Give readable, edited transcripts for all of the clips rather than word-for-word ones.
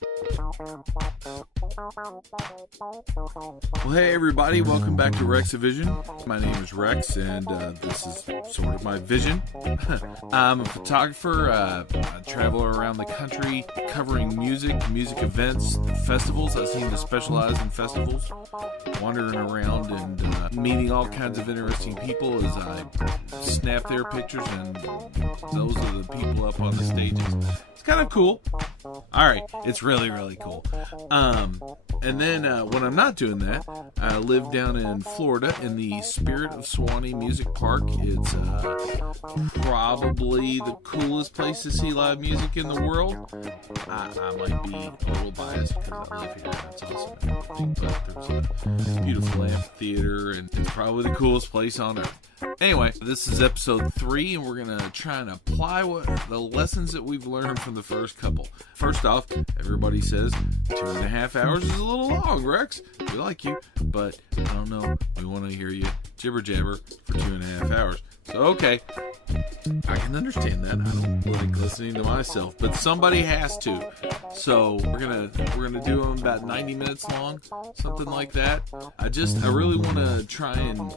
Well, hey everybody, welcome back to Rex Vision. My name is Rex, and this is sort of my vision. I'm a photographer. I travel around the country covering music events, festivals. I seem to specialize in festivals, wandering around and meeting all kinds of interesting people as I snap their pictures, and those are the people up on the stages. It's kind of cool. Alright, it's really, really cool. And then when I'm not doing that, I live down in Florida in the Spirit of Suwannee Music Park. It's probably the coolest place to see live music in the world. I might be a little biased because I live here and it's awesome and everything, but there's a beautiful amphitheater and it's probably the coolest place on earth. Anyway, this is episode 3, and we're going to try and apply the lessons that we've learned from the first couple. First off, everybody says 2.5 hours is a little long, Rex. We like you, but I don't know. We want to hear you jibber jabber for 2.5 hours. So, okay, I can understand that. I don't like listening to myself, but somebody has to. So we're gonna do them about 90 minutes long, something like that. I really want to try and,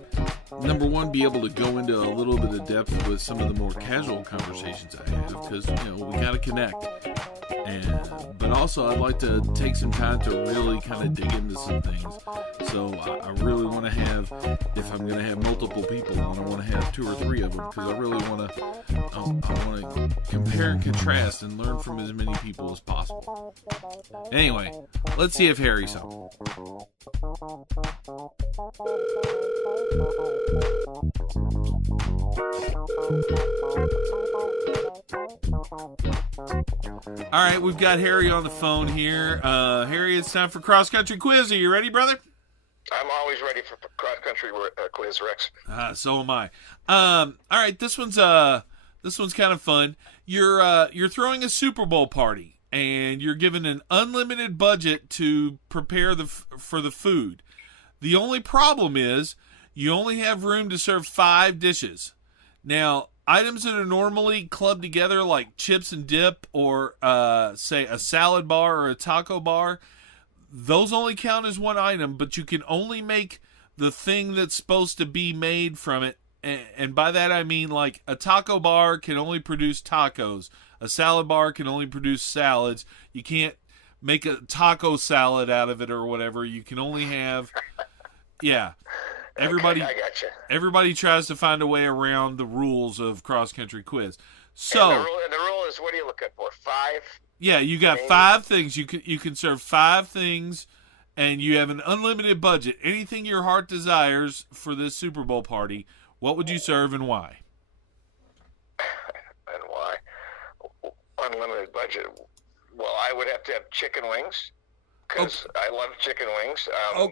number one, be able to go into a little bit of depth with some of the more casual conversations I have, because we gotta connect. But also I'd like to take some time to really kind of dig into some things. So I really want to have, if I'm going to have multiple people on, I want to have 2 or 3 of them, because I really want to compare and contrast and learn from as many people as possible. Anyway, let's see if Harry's home. All right, we've got Harry on the phone here. Harry, it's time for Cross Country Quiz. Are you ready, brother? I'm always ready for Cross Country Quiz, Rex. So am I. All right, this one's kind of fun. You're throwing a Super Bowl party, and you're given an unlimited budget to prepare for the food. The only problem is you only have room to serve 5 dishes. Now, items that are normally clubbed together, like chips and dip, or say a salad bar or a taco bar, those only count as one item, but you can only make the thing that's supposed to be made from it. And by that I mean, like, a taco bar can only produce tacos. A salad bar can only produce salads. You can't make a taco salad out of it or whatever. You can only have... Yeah. Everybody, okay, I gotcha. Everybody tries to find a way around the rules of Cross Country Quiz. So and the rule is, what are you looking for? 5? Yeah, you got 5 things. You can serve 5 things, and you have an unlimited budget. Anything your heart desires for this Super Bowl party. What would you serve and why? And why? Unlimited budget. Well, I would have to have chicken wings, because I love chicken wings.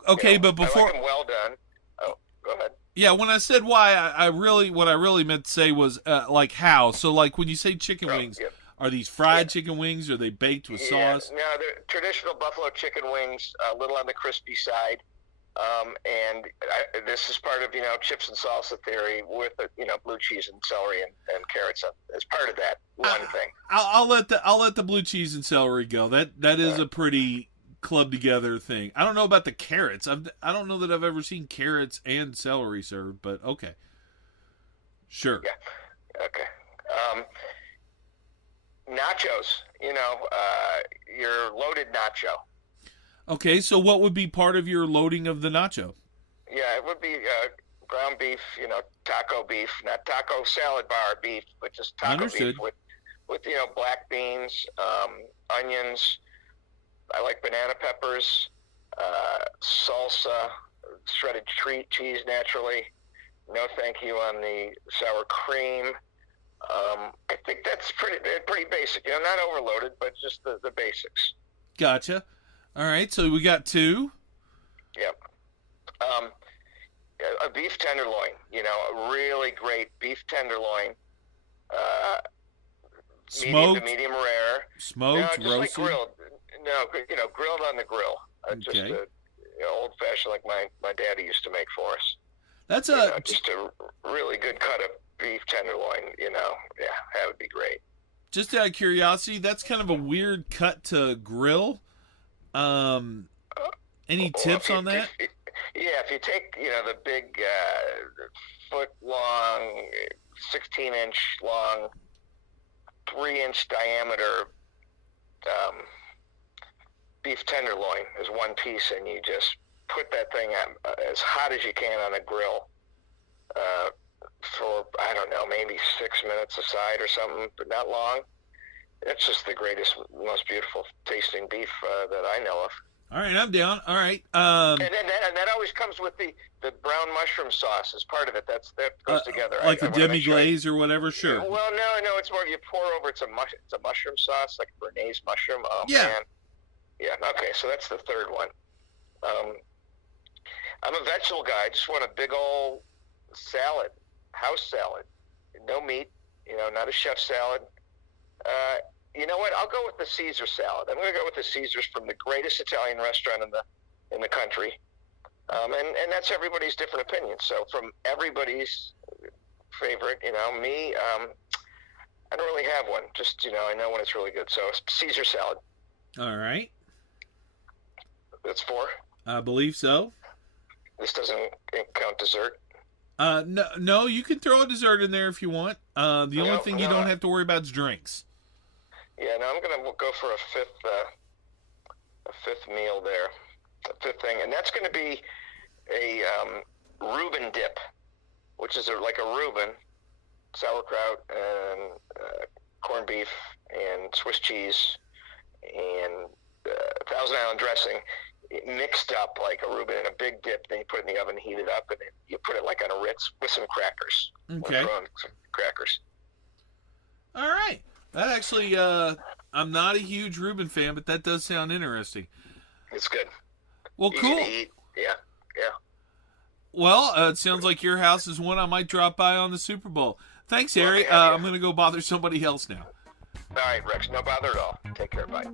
Okay, but before... I like them well done. Oh, go ahead. Yeah, when I said why, what I really meant to say was like how. So, like, when you say chicken wings, yep. Are these fried chicken wings? Are they baked with sauce? No, they're traditional buffalo chicken wings, a little on the crispy side. This is part of, chips and salsa theory with, blue cheese and celery and carrots as part of that one thing. I'll let the blue cheese and celery go. That is a pretty club together thing. I don't know about the carrots. I don't know that I've ever seen carrots and celery served, but okay. Sure. Yeah. Okay. Nachos, your loaded nacho. Okay, so what would be part of your loading of the nacho? Yeah, it would be ground beef, taco beef, not taco salad bar beef, but just taco Understood. Beef with black beans, onions. I like banana peppers, salsa, shredded cheese naturally. No thank you on the sour cream. I think that's pretty basic. Not overloaded, but just the basics. Gotcha. All right, so we got 2. Yep. A beef tenderloin, a really great beef tenderloin. Smoked? Medium rare. Smoked, no, just roasted? Like grilled. No, grilled on the grill. Okay. Just old-fashioned like my daddy used to make for us. That's just a really good cut of beef tenderloin, yeah, that would be great. Just out of curiosity, that's kind of a weird cut to grill. Any tips on that? Yeah, if you take, the big foot long, 16-inch long, 3-inch diameter beef tenderloin is one piece, and you just put that thing as hot as you can on a grill for, I don't know, maybe 6 minutes a side or something, but not long. It's just the greatest, most beautiful tasting beef that I know of. All right, I'm down. All right. And that always comes with the brown mushroom sauce as part of it. That goes together. Like the demi-glaze or whatever, sure. Well, no, it's more you pour over. It's a mushroom sauce, like a Bernaise mushroom. Oh, yeah. Man. Yeah, okay, so that's the third one. I'm a vegetable guy. I just want a big old salad, house salad. No meat, not a chef salad. You know what? I'll go with the Caesar salad. I'm going to go with the Caesars from the greatest Italian restaurant in the country. And that's everybody's different opinion. So from everybody's favorite, me, I don't really have one. Just, I know when it's really good. So Caesar salad. All right. That's 4? I believe so. This doesn't count dessert? No, you can throw a dessert in there if you want. The only thing you don't have to worry about is drinks. Yeah, no, I'm going to go for a fifth meal there, a fifth thing. And that's going to be a Reuben dip, which is like a Reuben, sauerkraut, and corned beef, and Swiss cheese, and Thousand Island dressing, mixed up like a Reuben in a big dip. Then you put it in the oven, heat it up, and then you put it like on a Ritz with some crackers. Okay. Some crackers. All right. That actually, I'm not a huge Reuben fan, but that does sound interesting. It's good. Well, Easy cool. to eat. Yeah. Well, it sounds like your house is one I might drop by on the Super Bowl. Thanks, Harry. I'm going to go bother somebody else now. All right, Rex. No bother at all. Take care. Bye.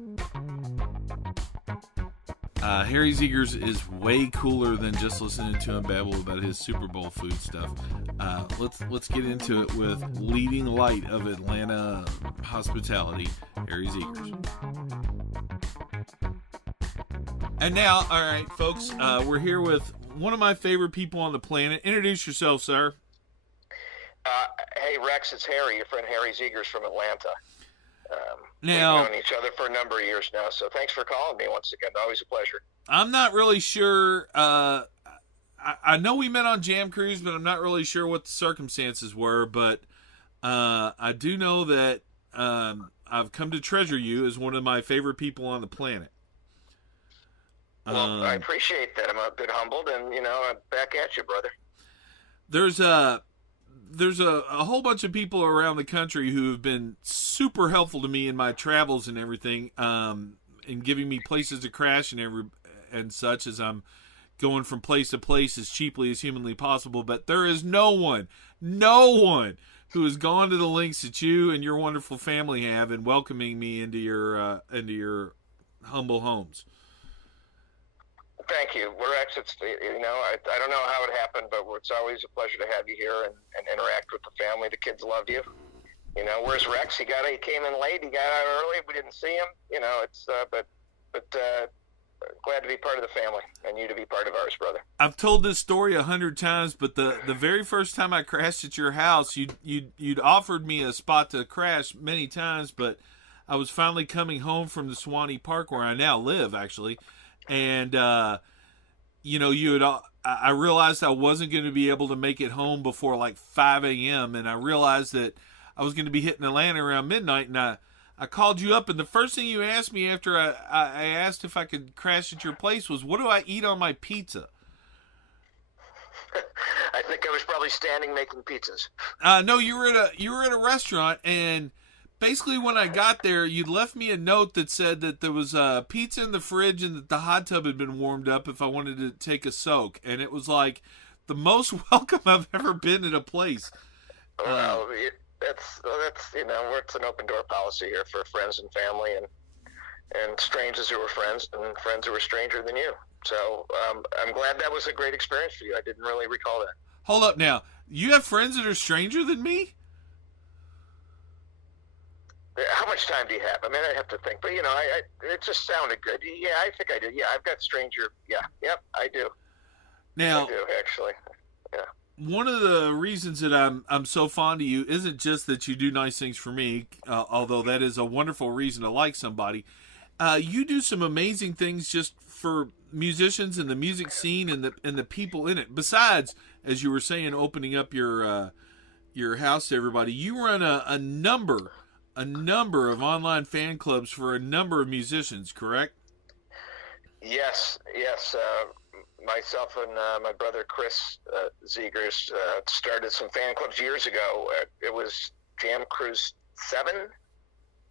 Harry Zegers is way cooler than just listening to him babble about his Super Bowl food stuff. Let's get into it with leading light of Atlanta hospitality, Harry Zegers. And now, all right, folks, we're here with one of my favorite people on the planet. Introduce yourself, sir. Hey, Rex, it's Harry, your friend Harry Zegers from Atlanta. Now, we've known each other for a number of years now, so thanks for calling me once again. Always a pleasure. I'm not really sure. I know we met on Jam Cruise, but I'm not really sure what the circumstances were. But I do know that I've come to treasure you as one of my favorite people on the planet. Well, I appreciate that. I'm a bit humbled, and I'm back at you, brother. There's a whole bunch of people around the country who have been super helpful to me in my travels and everything, in giving me places to crash and such as I'm going from place to place as cheaply as humanly possible. But there is no one who has gone to the lengths that you and your wonderful family have in welcoming me into your humble homes. Thank you. Rex, I don't know how it happened, but it's always a pleasure to have you here and interact with the family. The kids love you. Where's Rex? He came in late. He got out early. We didn't see him. But glad to be part of the family and you to be part of ours, brother. I've told this story 100 times, but the very first time I crashed at your house, you'd offered me a spot to crash many times, but I was finally coming home from the Swanee Park where I now live, actually. And, I realized I wasn't going to be able to make it home before like 5 a.m. And I realized that I was going to be hitting Atlanta around midnight. And I called you up, and the first thing you asked me after I asked if I could crash at your place was, what do I eat on my pizza? I think I was probably standing making pizzas. No, you were at a restaurant, and basically, when I got there, you'd left me a note that said that there was pizza in the fridge and that the hot tub had been warmed up if I wanted to take a soak. And it was like the most welcome I've ever been at a place. Well, that's it's an open door policy here for friends and family and strangers who were friends and friends who were stranger than you. So I'm glad that was a great experience for you. I didn't really recall that. Hold up now. You have friends that are stranger than me? how much time do you have? I mean, I have to think, but it just sounded good. Yeah, I think I do. Yeah, I've got Stranger. Yeah, yep, I do. Now, I do actually. Yeah. One of the reasons that I'm so fond of you isn't just that you do nice things for me, although that is a wonderful reason to like somebody. You do some amazing things just for musicians and the music scene and the people in it. Besides, as you were saying, opening up your house to everybody, you run a number of online fan clubs for a number of musicians, correct? Yes. Myself and my brother Chris Zegers started some fan clubs years ago. It was Jam Cruise 7,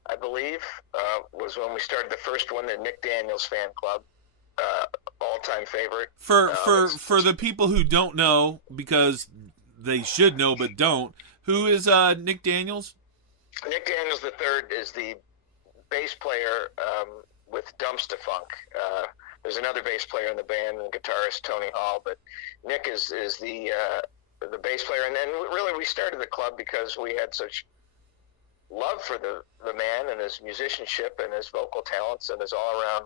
I believe, was when we started the first one, the Nick Daniels fan club, all-time favorite. For the people who don't know, because they should know but don't, who is Nick Daniels? Nick Daniels III is the bass player with Dumpsta Funk. There's another bass player in the band, and guitarist Tony Hall, but Nick is the bass player. And then really we started the club because we had such love for the man and his musicianship and his vocal talents and his all-around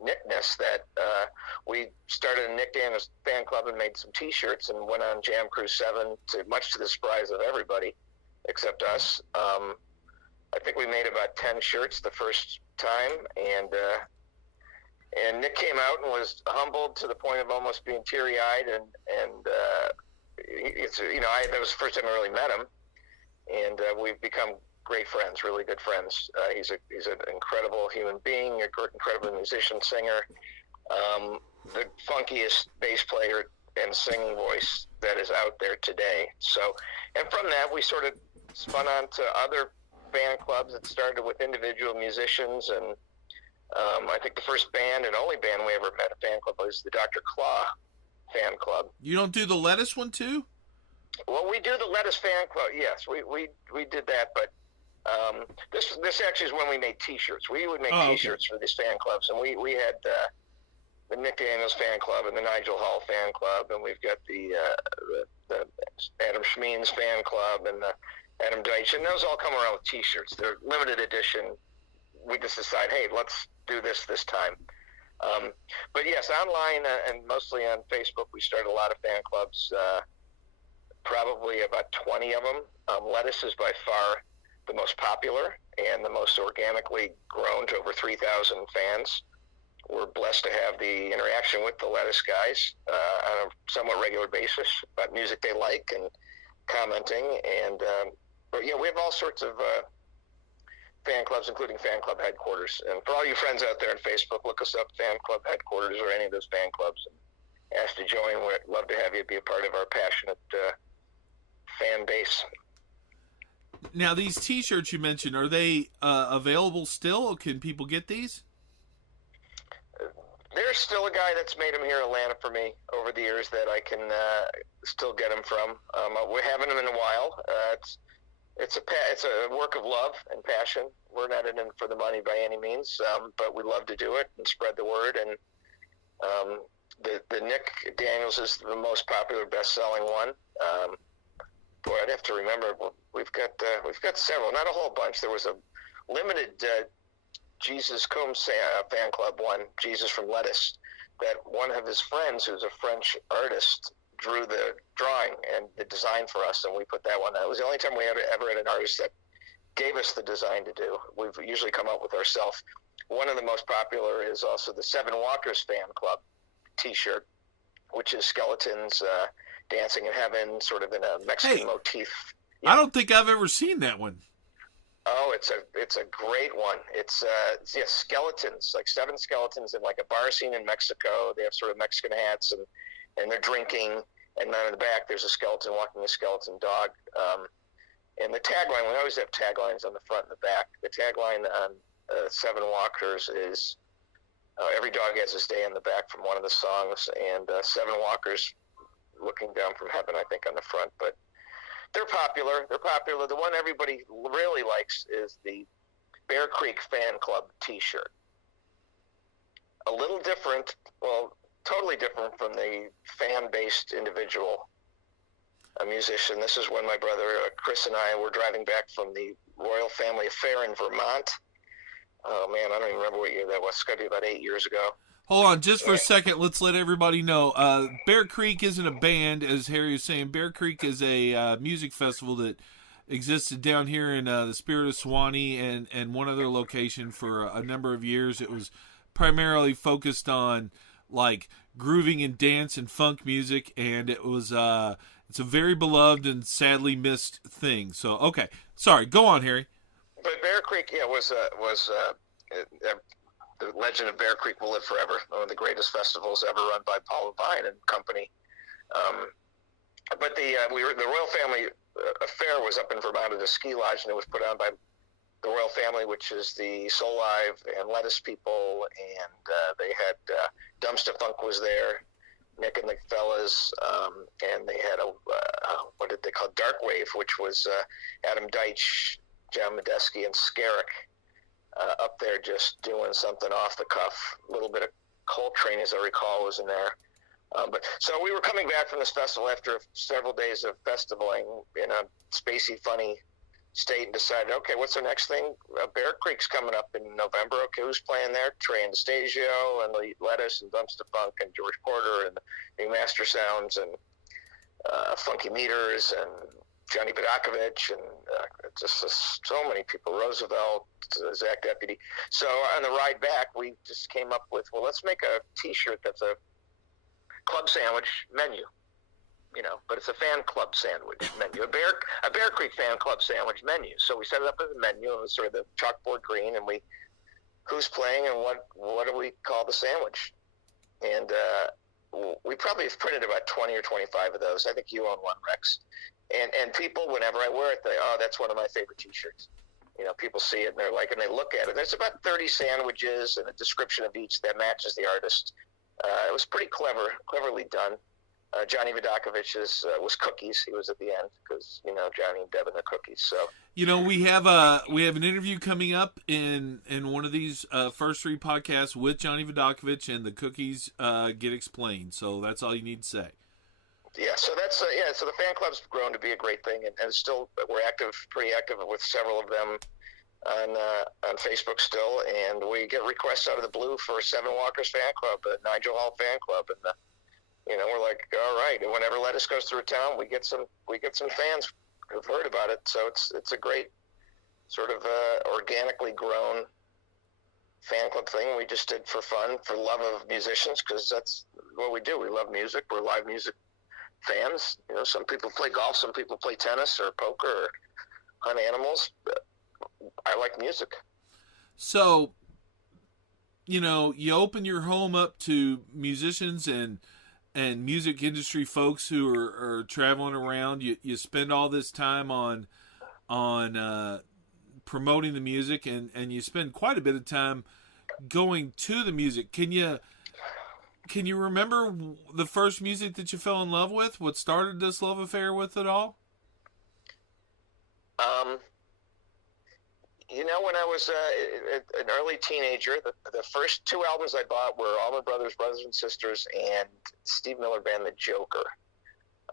Nickness that we started a Nick Daniels fan club and made some T-shirts and went on Jam Cruise 7, much to the surprise of everybody except us. I think we made about 10 shirts the first time, and Nick came out and was humbled to the point of almost being teary-eyed, and that was the first time I really met him, and we've become great friends, really good friends. He's an incredible human being, an incredible musician, singer, the funkiest bass player and singing voice that is out there today. So, and from that, we sort of spun on to other fan clubs. It started with individual musicians, and I think the first band and only band we ever met a fan club was the Dr. Claw fan club. You don't do the Lettuce one too? Well, we do the Lettuce fan club. Yes, we did that, but this actually is when we made T-shirts. We would make T-shirts for these fan clubs, and we had the Nick Daniels fan club and the Nigel Hall fan club, and we've got the Adam Schmeens fan club and the Adam Deitch, and those all come around with T-shirts. They're limited edition. We just decide, hey, let's do this time. But yes, online and mostly on Facebook, we started a lot of fan clubs, probably about 20 of them. Lettuce is by far the most popular and the most organically grown to over 3,000 fans. We're blessed to have the interaction with the Lettuce guys on a somewhat regular basis about music they like and commenting. And but yeah, we have all sorts of fan clubs, including Fan Club Headquarters. And for all you friends out there on Facebook, look us up, Fan Club Headquarters, or any of those fan clubs, and ask to join. We'd love to have you be a part of our passionate fan base. Now, these T-shirts you mentioned, are they available still, or can people get these? There's still a guy that's made them here in Atlanta for me over the years that I can still get them from. We haven't them in a while. It's a work of love and passion. We're not in it for the money by any means, but we love to do it and spread the word. And the Nick Daniels is the most popular, best-selling one. Boy, I'd have to remember. We've got several, not a whole bunch. There was a limited Jesus Combs fan club one, Jesus from Lettuce, that one of his friends, who's a French artist, drew the drawing and the design for us, and we put that one out. It was the only time we ever had an artist that gave us the design to do. We've usually come up with ourselves. One of the most popular is also the Seven Walkers fan club T-shirt, which is skeletons dancing in heaven, sort of in a Mexican motif. Yeah. I don't think I've ever seen that one. Oh, it's a great one. It's skeletons, like 7 skeletons in like a bar scene in Mexico. They have sort of Mexican hats and they're drinking, and then in the back there's a skeleton walking a skeleton dog. And the tagline, we always have taglines on the front and the back. The tagline on Seven Walkers is every dog has his day in the back from one of the songs, and 7 walkers looking down from heaven, I think, on the front. But they're popular. The one everybody really likes is the Bear Creek Fan Club T-shirt. A little different, well, totally different from the fan-based individual a musician. This is when my brother Chris and I were driving back from the Royal Family Affair in Vermont. Oh man, I don't even remember what year that was. It's got to be about 8 years ago. Hold on, just for a second. Let's let everybody know. Bear Creek isn't a band, as Harry was saying. Bear Creek is a music festival that existed down here in the spirit of Suwannee and one other location for a number of years. It was primarily focused on like grooving and dance and funk music, and it was it's a very beloved and sadly missed thing. So okay, sorry, go on, Harry. But Bear Creek, yeah, was the legend of Bear Creek will live forever. One of the greatest festivals ever run by Paul Levine and company. But the Royal Family Affair was up in Vermont at a ski lodge, and it was put on by the Royal Family, which is the Soul Live and Lettuce people, and they had Dumpster Funk was there, Nick and the fellas, and they had what did they call Dark Wave, which was Adam Deitch, John Medeski, and Skerrick up there just doing something off the cuff. A little bit of Coltrane, as I recall, was in there. But so we were coming back from this festival after several days of festivaling in a spacey, funny state, and decided, okay, what's our next thing? Bear Creek's coming up in November. Okay, who's playing there? Trey Anastasio and Lettuce and Dumpster Funk and George Porter and New Master Sounds and Funky Meters and Johnny Vodakovich and just so many people, Roosevelt, Zach Deputy. So on the ride back, we just came up with, well, let's make a T-shirt that's a club sandwich menu, but it's a fan club sandwich menu, a Bear Creek fan club sandwich menu. So we set it up as a menu. It was sort of the chalkboard green, and who's playing and what do we call the sandwich? And we probably have printed about 20 or 25 of those. I think you own one, Rex. And people, whenever I wear it, that's one of my favorite T-shirts. People see it and they're like, and they look at it. There's about 30 sandwiches and a description of each that matches the artist. It was pretty cleverly done. Johnny Vodakovich was cookies. He was at the end because Johnny and Devin are cookies. So we have an interview coming up in one of these first three podcasts with Johnny Vodakovich, and the cookies get explained. So that's all you need to say. Yeah, so that's so the fan club's grown to be a great thing, and still we're pretty active with several of them on Facebook still, and we get requests out of the blue for Seven Walkers fan club, Nigel Hall fan club, and we're like, all right. And whenever Lettuce goes through town, we get some fans who've heard about it. So it's a great sort of organically grown fan club thing we just did for fun, for love of musicians, because that's what we do. We love music. We're live music fans. Some people play golf, some people play tennis or poker or hunt animals. I like music. So, you open your home up to musicians and music industry folks who are traveling around. You spend all this time on promoting the music, and you spend quite a bit of time going to the music. Can you remember the first music that you fell in love with? What started this love affair with it all? When I was an early teenager, the first two albums I bought were Allman Brothers, Brothers and Sisters, and Steve Miller Band, The Joker.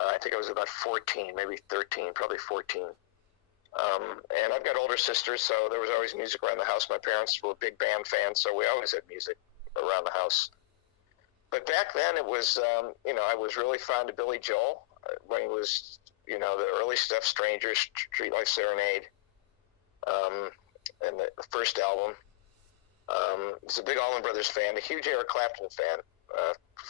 I think I was about 14, maybe 13, probably 14. And I've got older sisters, so there was always music around the house. My parents were big band fans, so we always had music around the house. But back then it was, I was really fond of Billy Joel when he was, the early stuff, Strangers, Streetlight Serenade, and the first album. I was a big Allman Brothers fan, a huge Eric Clapton fan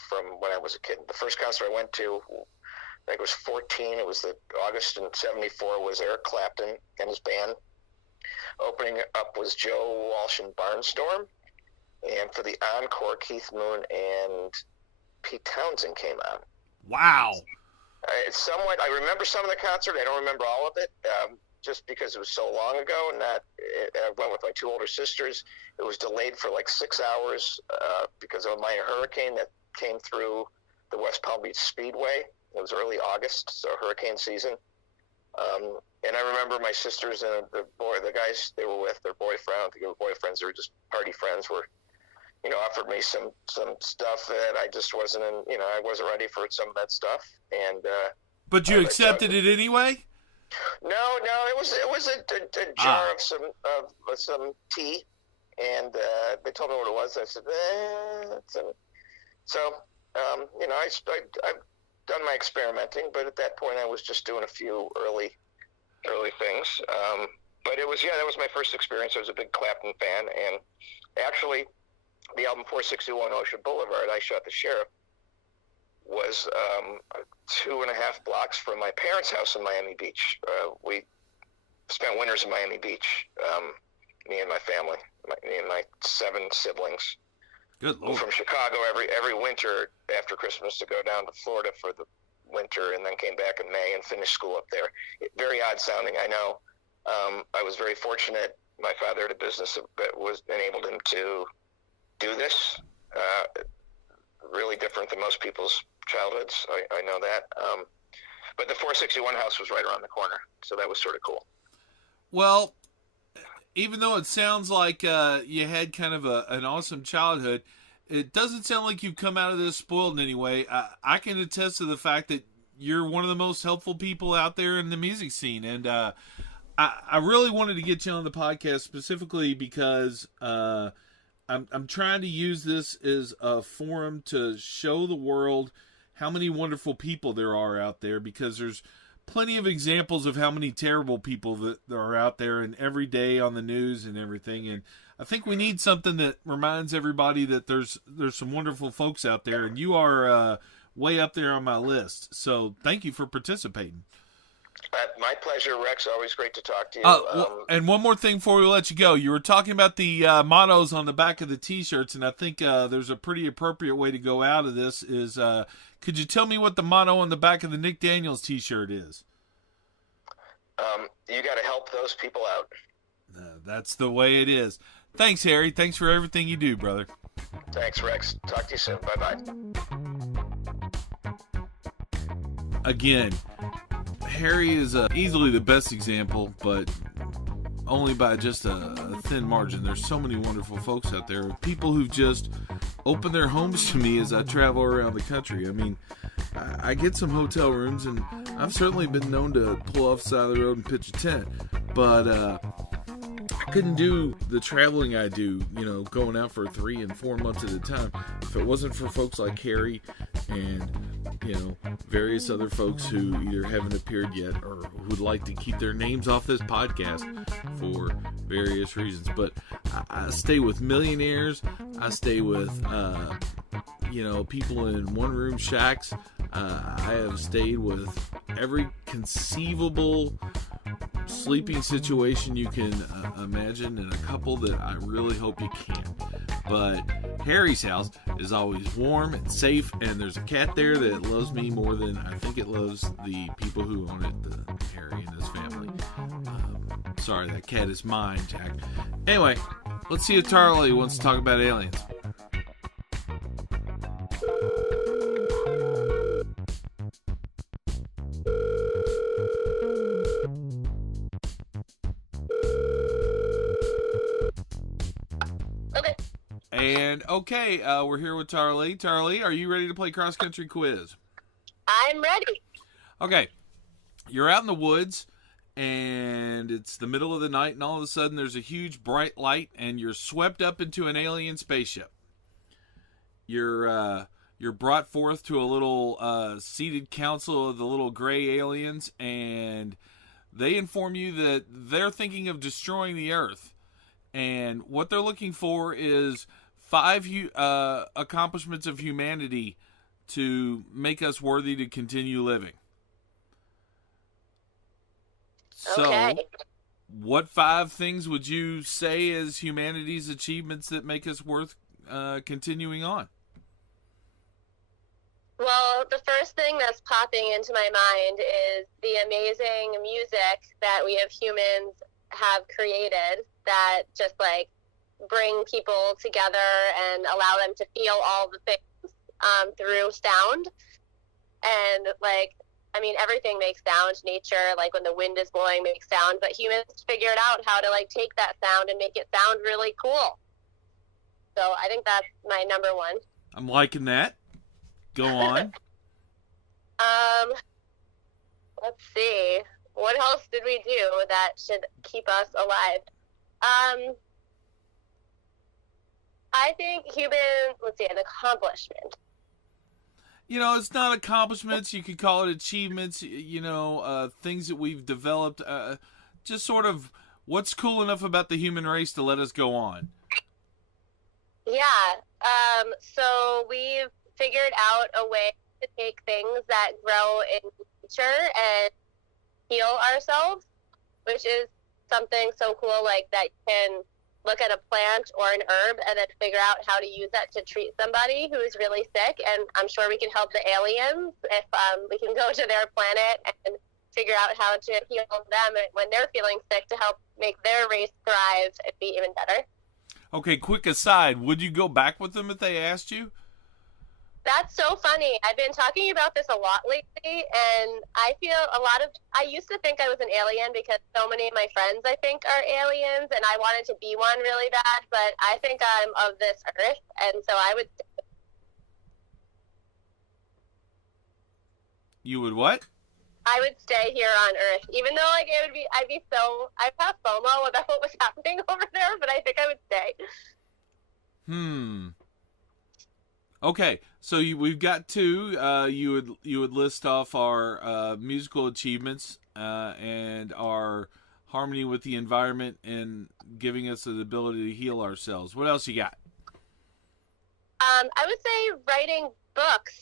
from when I was a kid. The first concert I went to, I think it was 14. It was the August in '74. Was Eric Clapton and his band. Opening up was Joe Walsh and Barnstorm, and for the encore, Keith Moon and Pete Townsend came out. Wow! I remember some of the concert. I don't remember all of it, just because it was so long ago. And I went with my two older sisters. It was delayed for like 6 hours because of a minor hurricane that came through the West Palm Beach Speedway. It was early August, so hurricane season. And I remember my sisters and the guys they were with, their boyfriend, I don't think they were boyfriends, they were just party friends, were, offered me some stuff that I just wasn't I wasn't ready for some of that stuff. And But you accepted it anyway? No, it was a jar of some tea, and they told me what it was. I said, so I've done my experimenting, but at that point I was just doing a few early things. But that was my first experience. I was a big Clapton fan, and actually, the album 461 Ocean Boulevard, I Shot the Sheriff, was 2.5 blocks from my parents' house in Miami Beach. We spent winters in Miami Beach, me and my family, me and my 7 siblings. Good Lord. From Chicago every winter after Christmas to go down to Florida for the winter, and then came back in May and finished school up there. Very odd sounding, I know. I was very fortunate. My father had a business that enabled him to do this. Really different than most people's childhoods. I know that. But the 461 house was right around the corner, so that was sort of cool. Well, even though it sounds like you had kind of an awesome childhood, it doesn't sound like you've come out of this spoiled in any way. I can attest to the fact that you're one of the most helpful people out there in the music scene, and I really wanted to get you on the podcast specifically because I'm trying to use this as a forum to show the world how many wonderful people there are out there, because there's plenty of examples of how many terrible people that are out there and every day on the news and everything. And I think we need something that reminds everybody that there's some wonderful folks out there, and you are way up there on my list. So thank you for participating. My pleasure, Rex. Always great to talk to you. And one more thing before we let you go. You were talking about the mottos on the back of the T-shirts, and I think there's a pretty appropriate way to go out of this is, could you tell me what the motto on the back of the Nick Daniels T-shirt is? You got to help those people out. That's the way it is. Thanks, Harry. Thanks for everything you do, brother. Thanks, Rex. Talk to you soon. Bye-bye. Again, Harry is easily the best example, but only by just a thin margin. There's so many wonderful folks out there, people who've just opened their homes to me as I travel around the country. I mean, I get some hotel rooms, and I've certainly been known to pull off the side of the road and pitch a tent, but I couldn't do the traveling I do, going out for 3 and 4 months at a time, if it wasn't for folks like Harry and various other folks who either haven't appeared yet or would like to keep their names off this podcast for various reasons. But I stay with millionaires. I stay with, people in one-room shacks. I have stayed with every conceivable sleeping situation you can imagine, and a couple that I really hope you can. But Harry's house is always warm and safe, and there's a cat there that loves me more than I think it loves the people who own it, the Harry and his family. Sorry, that cat is mine, Jack. Anyway, let's see if Taraleigh wants to talk about aliens. And okay, we're here with Taraleigh. Taraleigh, are you ready to play cross country quiz? I'm ready. Okay, you're out in the woods, and it's the middle of the night, and all of a sudden there's a huge bright light, and you're swept up into an alien spaceship. You're brought forth to a little seated council of the little gray aliens, and they inform you that they're thinking of destroying the Earth, and what they're looking for is 5 accomplishments of humanity to make us worthy to continue living. Okay. So, what 5 things would you say as humanity's achievements that make us worth continuing on? Well, the first thing that's popping into my mind is the amazing music that we as humans have created that just bring people together and allow them to feel all the things through sound. And everything makes sound. Nature, when the wind is blowing, makes sound, but humans figured out how to take that sound and make it sound really cool. So I think that's my number one. I'm liking that. Go on. Let's see. What else did we do that should keep us alive? I think an accomplishment. It's not accomplishments. You could call it achievements, things that we've developed, just sort of what's cool enough about the human race to let us go on. Yeah. So we've figured out a way to take things that grow in nature and heal ourselves, which is something so cool, like that you can look at a plant or an herb and then figure out how to use that to treat somebody who is really sick. And I'm sure we can help the aliens if we can go to their planet and figure out how to heal them when they're feeling sick to help make their race thrive and be even better. Okay, quick aside, would you go back with them if they asked you? That's so funny. I've been talking about this a lot lately, and I used to think I was an alien because so many of my friends, I think, are aliens, and I wanted to be one really bad, but I think I'm of this earth, and so I would... You would what? I would stay here on Earth, even though, like, I'd have FOMO about what was happening over there, but I think I would stay. Okay, so we've got two. You would list off our musical achievements and our harmony with the environment and giving us the ability to heal ourselves. What else you got? I would say writing books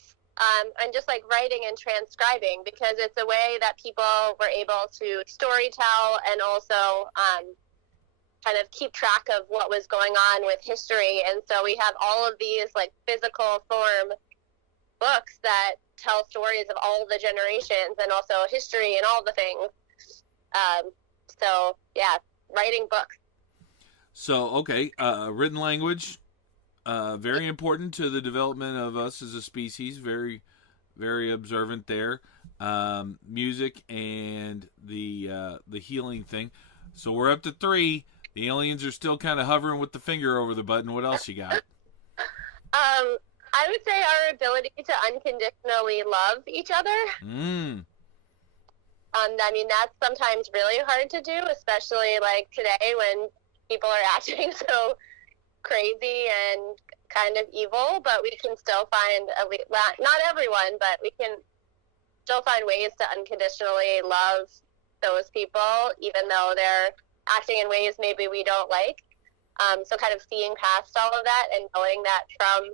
and just like writing and transcribing, because it's a way that people were able to storytell and also kind of keep track of what was going on with history. And so we have all of these like physical form books that tell stories of all the generations and also history and all the things. So yeah, writing books. So, okay, written language, very important to the development of us as a species, very, very observant there. Music and the healing thing. So we're up to 3. The aliens are still kind of hovering with the finger over the button. What else you got? I would say our ability to unconditionally love each other. I mean, that's sometimes really hard to do, especially like today when people are acting so crazy and kind of evil, but we can still find, not everyone, but we can still find ways to unconditionally love those people, even though they're acting in ways maybe we don't like. So kind of seeing past all of that and knowing that from,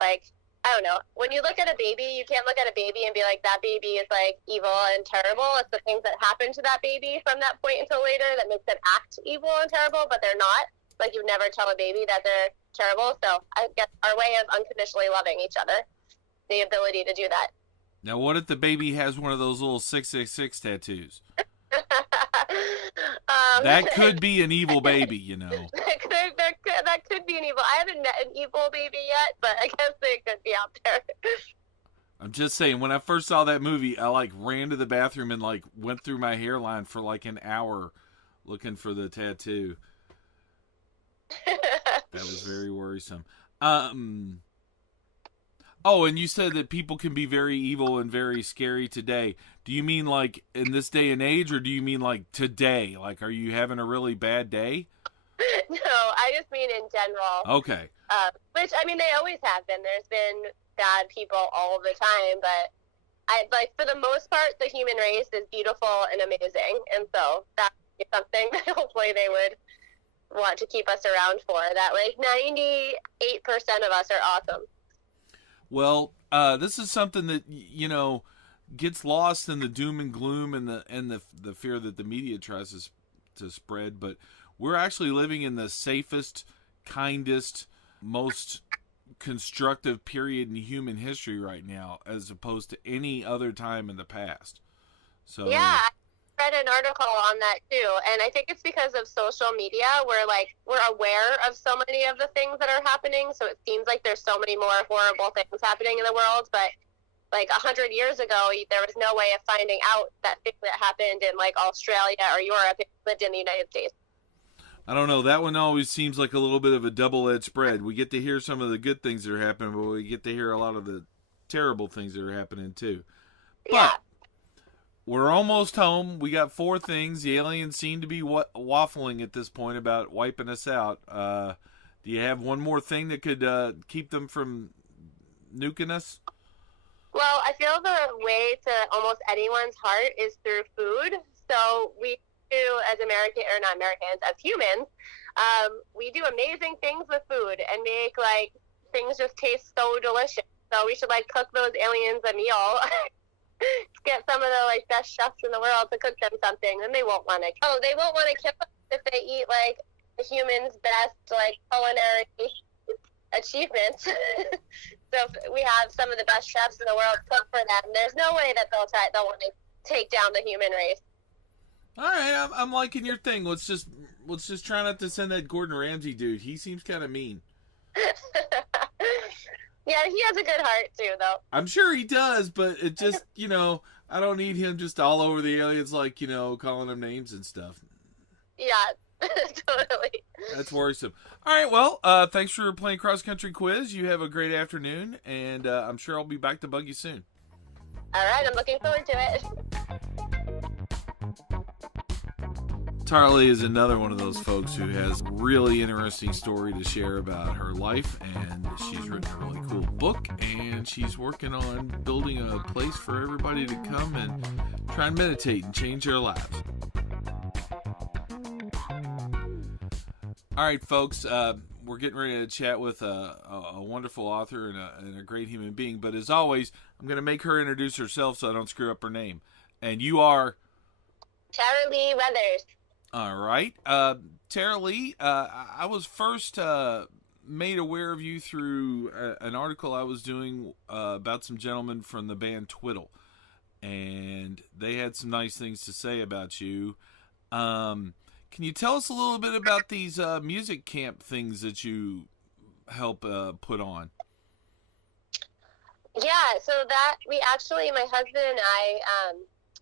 like, I don't know, when you look at a baby, you can't look at a baby and be like, that baby is like evil and terrible. It's the things that happen to that baby from that point until later that makes them act evil and terrible, but they're not. Like, you never tell a baby that they're terrible. So I guess our way of unconditionally loving each other, the ability to do that. Now, what if the baby has one of those little 666 tattoos? That could be an evil baby, you know. That could be an evil. I haven't met an evil baby yet, but I guess they could be out there. I'm just saying, when I first saw that movie, I like ran to the bathroom and like went through my hairline for like an hour looking for the tattoo. That was very worrisome. Oh, and you said that people can be very evil and very scary today. Do you mean like in this day and age, or do you mean like today? Like, are you having a really bad day? No, I just mean in general. Okay. Which, I mean, they always have been. There's been bad people all the time, but for the most part, the human race is beautiful and amazing, and so that's something that hopefully they would want to keep us around for. That like 98% of us are awesome. Well, this is something that, you know, gets lost in the doom and gloom and the fear that the media tries to spread. But we're actually living in the safest, kindest, most constructive period in human history right now, as opposed to any other time in the past. So yeah, I read an article on that too, and I think it's because of social media. We're aware of so many of the things that are happening, so it seems like there's so many more horrible things happening in the world. But like 100 years ago, there was no way of finding out that thing that happened in like Australia or Europe if you lived in the United States. I don't know. That one always seems like a little bit of a double-edged spread. We get to hear some of the good things that are happening, but we get to hear a lot of the terrible things that are happening too. Yeah. we're almost home. We got 4 things. The aliens seem to be waffling at this point about wiping us out. Do you have one more thing that could keep them from nuking us? Well, I feel the way to almost anyone's heart is through food. So we do, as not Americans, as humans, we do amazing things with food and make like things just taste so delicious. So we should like cook those aliens a meal. Get some of the like best chefs in the world to cook them something, and they won't want to. Oh, they won't want to kill us if they eat like a human's best like culinary achievements. So if we have some of the best chefs in the world cook for them, there's no way that they'll want to take down the human race. All right, I'm liking your thing. Let's just try not to send that Gordon Ramsay dude. He seems kind of mean. Yeah, he has a good heart too, though. I'm sure he does, but it just, I don't need him just all over the aliens, like, calling them names and stuff. Yeah, totally. That's worrisome. All right, well, thanks for playing Cross Country Quiz. You have a great afternoon, and I'm sure I'll be back to bug you soon. All right, I'm looking forward to it. Taraleigh is another one of those folks who has a really interesting story to share about her life, and she's written a really cool book, and she's working on building a place for everybody to come and try and meditate and change their lives. All right, folks, we're getting ready to chat with a wonderful author and a great human being, but as always, I'm going to make her introduce herself so I don't screw up her name. And you are? Taraleigh Weathers. All right. Taraleigh, I was first made aware of you through an article I was doing about some gentlemen from the band Twiddle, and they had some nice things to say about you. Can you tell us a little bit about these music camp things that you help put on? Yeah, so that my husband and I,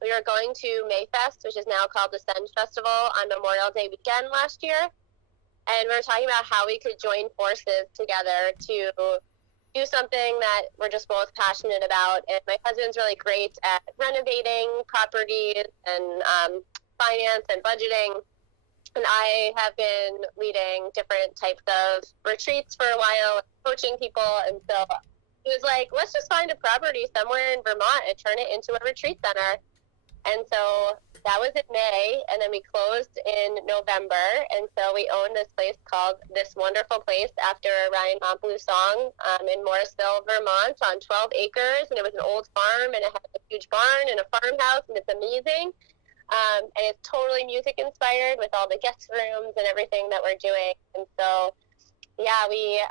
we were going to Mayfest, which is now called the Send Festival, on Memorial Day weekend last year. And we were talking about how we could join forces together to do something that we're just both passionate about. And my husband's really great at renovating properties and finance and budgeting. And I have been leading different types of retreats for a while, coaching people. And so he was like, let's just find a property somewhere in Vermont and turn it into a retreat center. And so that was in May, and then we closed in November. And so we own this place called This Wonderful Place after a Ryan Montbleu song in Morrisville, Vermont, on 12 acres. And it was an old farm, and it had a huge barn and a farmhouse, and it's amazing. And it's totally music inspired with all the guest rooms and everything that we're doing. And so, yeah, we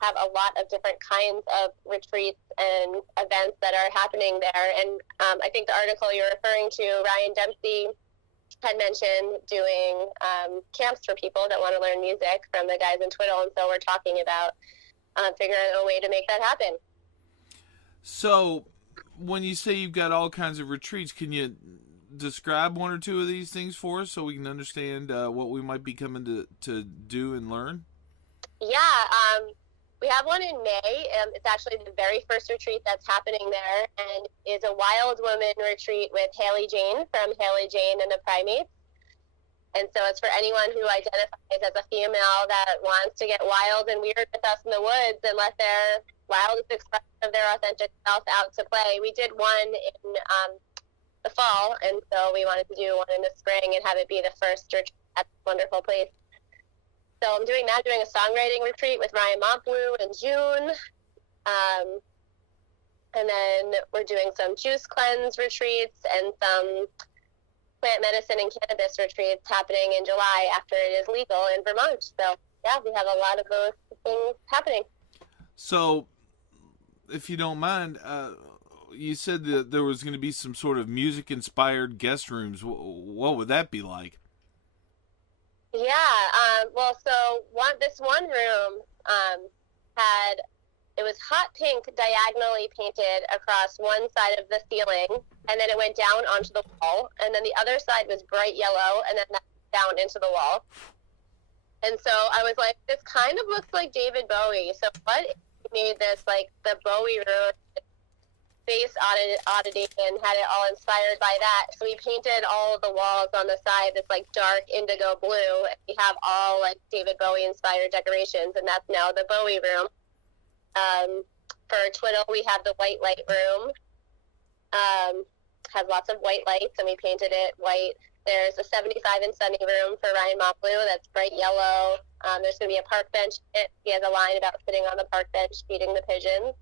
have a lot of different kinds of retreats and events that are happening there. And I think the article you're referring to, Ryan Dempsey had mentioned doing camps for people that want to learn music from the guys in Twiddle. And so we're talking about figuring a way to make that happen. So when you say you've got all kinds of retreats, can you describe one or two of these things for us so we can understand what we might be coming to do and learn? Yeah, we have one in May. It's actually the very first retreat that's happening there, and is a wild woman retreat with Haley Jane from Haley Jane and the Primates. And so it's for anyone who identifies as a female that wants to get wild and weird with us in the woods and let their wildest expression of their authentic self out to play. We did one in the fall, and so we wanted to do one in the spring and have it be the first retreat at this wonderful place. So I'm doing a songwriting retreat with Ryan Montbleu in June. And then we're doing some juice cleanse retreats and some plant medicine and cannabis retreats happening in July after it is legal in Vermont. So, yeah, we have a lot of those things happening. So, if you don't mind, you said that there was going to be some sort of music-inspired guest rooms. What would that be like? Yeah, this one room it was hot pink diagonally painted across one side of the ceiling, and then it went down onto the wall, and then the other side was bright yellow, and then down into the wall. And so I was like, this kind of looks like David Bowie. So what if we made this like the Bowie room oddity and had it all inspired by that. So we painted all of the walls on the side this like dark indigo blue. We have all like David Bowie inspired decorations, and that's now the Bowie room. For Twiddle, we have the white light room. Has lots of white lights, and we painted it white. There's a 75 and sunny room for Ryan Mopley that's bright yellow. There's going to be a park bench in it. He has a line about sitting on the park bench feeding the pigeons.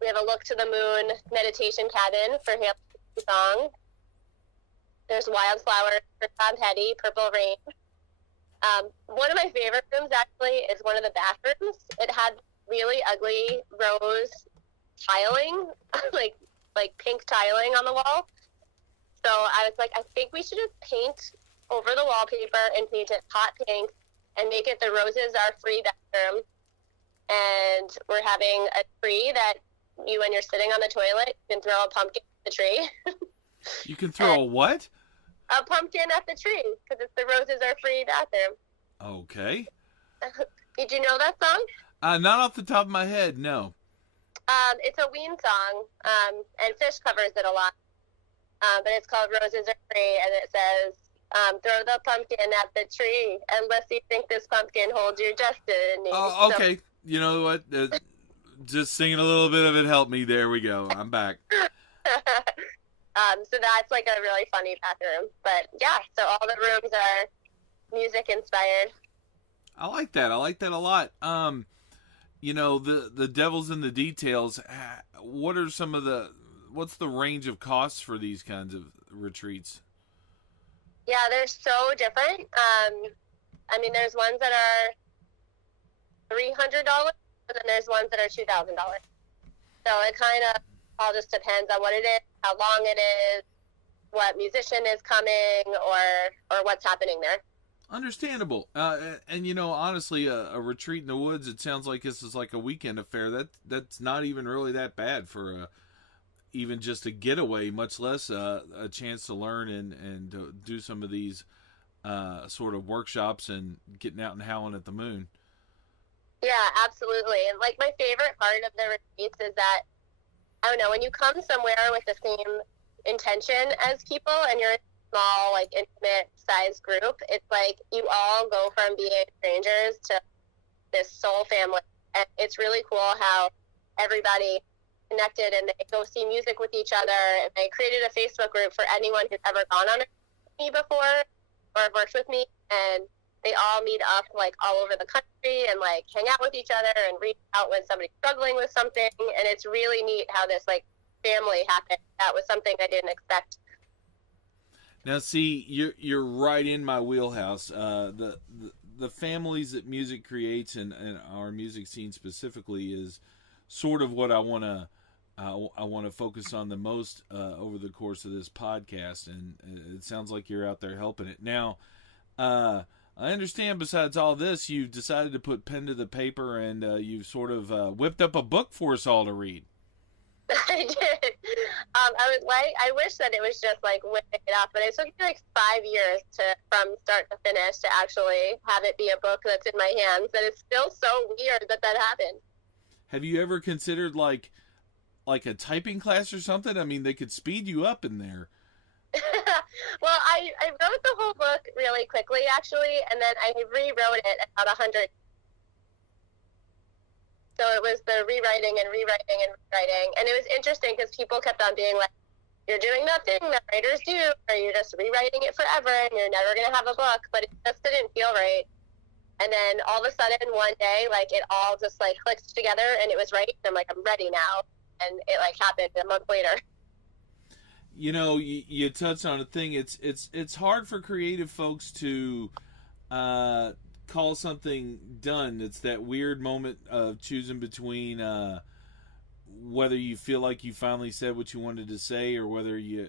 We have a look to the moon meditation cabin for Haley's song. There's wildflowers for Tom Petty, Purple Rain. One of my favorite rooms actually is one of the bathrooms. It had really ugly rose tiling, like pink tiling on the wall. So I was like, I think we should just paint over the wallpaper and paint it hot pink and make it the roses are free bathroom. And we're having a tree that you, when you're sitting on the toilet, you can throw a pumpkin at the tree. You can throw a what? A pumpkin at the tree, because it's the roses are free bathroom. Okay. Did you know that song? Not off the top of my head, no. It's a Ween song, and Fish covers it a lot. But it's called Roses Are Free, and it says, throw the pumpkin at the tree, unless you think this pumpkin holds your destiny. Oh, okay. So, you know what? Just singing a little bit of it helped me. There we go. I'm back. So that's like a really funny bathroom. But yeah, so all the rooms are music inspired. I like that. I like that a lot. You know, the devil's in the details. What are some of what's the range of costs for these kinds of retreats? Yeah, they're so different. I mean, there's ones that are $300, and then there's ones that are $2,000. So it kind of all just depends on what it is, how long it is, what musician is coming, or what's happening there. Understandable. And you know, honestly, a retreat in the woods, it sounds like this is like a weekend affair. That's not even really that bad for even just a getaway, much less a chance to learn and to do some of these sort of workshops and getting out and howling at the moon. Yeah, absolutely. And like my favorite part of the retreats is that, I don't know, when you come somewhere with the same intention as people and you're in a small, like intimate sized group, it's like you all go from being strangers to this soul family. And it's really cool how everybody connected and they go see music with each other. And they created a Facebook group for anyone who's ever gone on a me before or worked with me, and they all meet up like all over the country and like hang out with each other and reach out when somebody's struggling with something. And it's really neat how this like family happened. That was something I didn't expect. Now, see, you're right in my wheelhouse. The families that music creates and our music scene specifically is sort of what I want to focus on the most over the course of this podcast, and it sounds like you're out there helping it. Now, I understand besides all this, you've decided to put pen to the paper and you've sort of whipped up a book for us all to read. I did. I wish that it was just like whipping it up, but it took me like 5 years from start to finish to actually have it be a book that's in my hands. And it's still so weird that happened. Have you ever considered like a typing class or something? I mean, they could speed you up in there. Well, I wrote the whole book really quickly, actually, and then I rewrote it about 100. So it was the rewriting, and it was interesting because people kept on being like, you're doing that thing that writers do, or you're just rewriting it forever, and you're never going to have a book, but it just didn't feel right. And then all of a sudden, one day, like, it all just, like, clicked together, and it was right, and I'm like, I'm ready now, and it, like, happened a month later. You know, you touched on a thing. It's hard for creative folks to call something done. It's that weird moment of choosing between whether you feel like you finally said what you wanted to say or whether you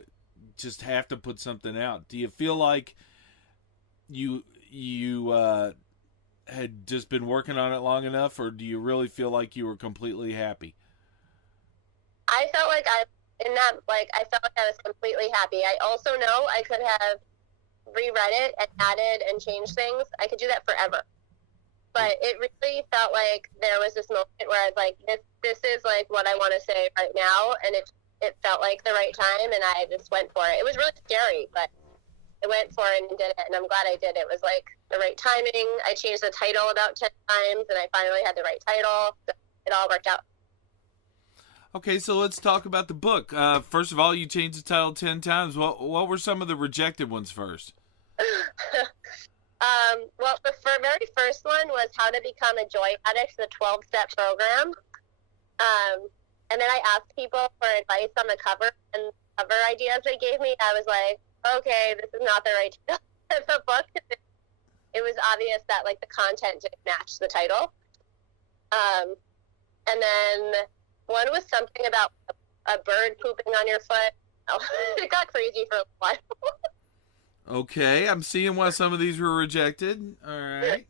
just have to put something out. Do you feel like you had just been working on it long enough, or do you really feel like you were completely happy? I felt like I was completely happy. I also know I could have reread it and added and changed things. I could do that forever. But it really felt like there was this moment where I was like, this is like what I want to say right now, and it felt like the right time, and I just went for it. It was really scary, but I went for it and did it, and I'm glad I did. It was like the right timing. I changed the title about 10 times, and I finally had the right title. So it all worked out. Okay, so let's talk about the book. First of all, you changed the title 10 times. What were some of the rejected ones first? Well, the very first one was How to Become a Joy Addict, the 12-step program. And then I asked people for advice on the cover, and cover ideas they gave me. I was like, okay, this is not the right title for the book. It was obvious that, like, the content didn't match the title. And then one was something about a bird pooping on your foot. It got crazy for a while. Okay, I'm seeing why some of these were rejected. All right.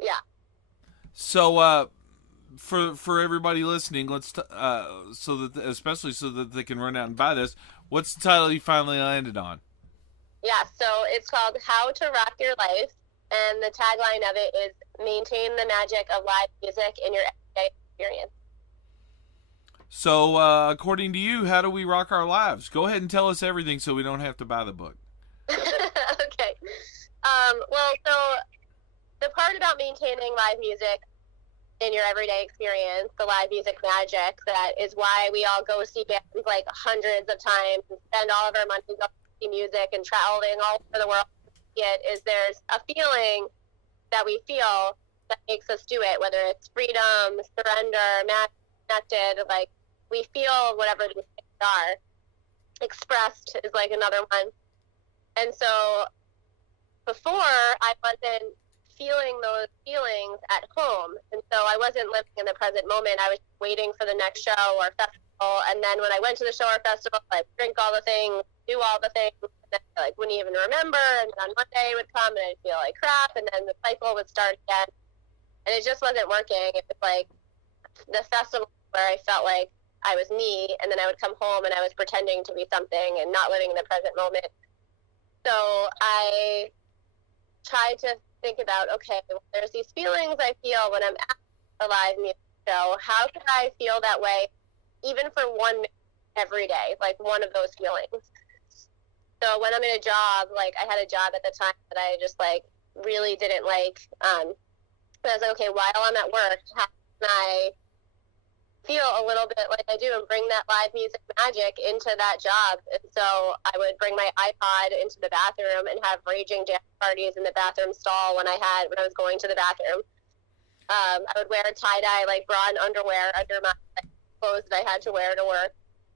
Yeah. So, for everybody listening, let's especially so that they can run out and buy this. What's the title you finally landed on? Yeah, so it's called How to Rock Your Life, and the tagline of it is Maintain the Magic of Live Music in Your Everyday Experience. So, according to you, how do we rock our lives? Go ahead and tell us everything so we don't have to buy the book. Okay. Well, so the part about maintaining live music in your everyday experience, the live music magic, that is why we all go see bands like hundreds of times and spend all of our money going to see music and traveling all over the world to see it, is there's a feeling that we feel that makes us do it, whether it's freedom, surrender, connected, like, we feel whatever these things are. Expressed is like another one. And so before, I wasn't feeling those feelings at home. And so I wasn't living in the present moment. I was waiting for the next show or festival. And then when I went to the show or festival, I'd drink all the things, do all the things, and then I wouldn't even remember. And then on Monday would come and I'd feel like crap. And then the cycle would start again. And it just wasn't working. It was like the festival where I felt like I was me, and then I would come home and I was pretending to be something and not living in the present moment. So I tried to think about, okay, well, there's these feelings I feel when I'm at a live music show. How can I feel that way even for 1 minute every day, like one of those feelings? So when I'm in a job, like I had a job at the time that I just like really didn't like, I was like, okay, while I'm at work, how can I feel a little bit like I do and bring that live music magic into that job? And so I would bring my iPod into the bathroom and have raging dance parties in the bathroom stall when I was going to the bathroom. I would wear tie-dye, like bra and underwear under my clothes that I had to wear to work,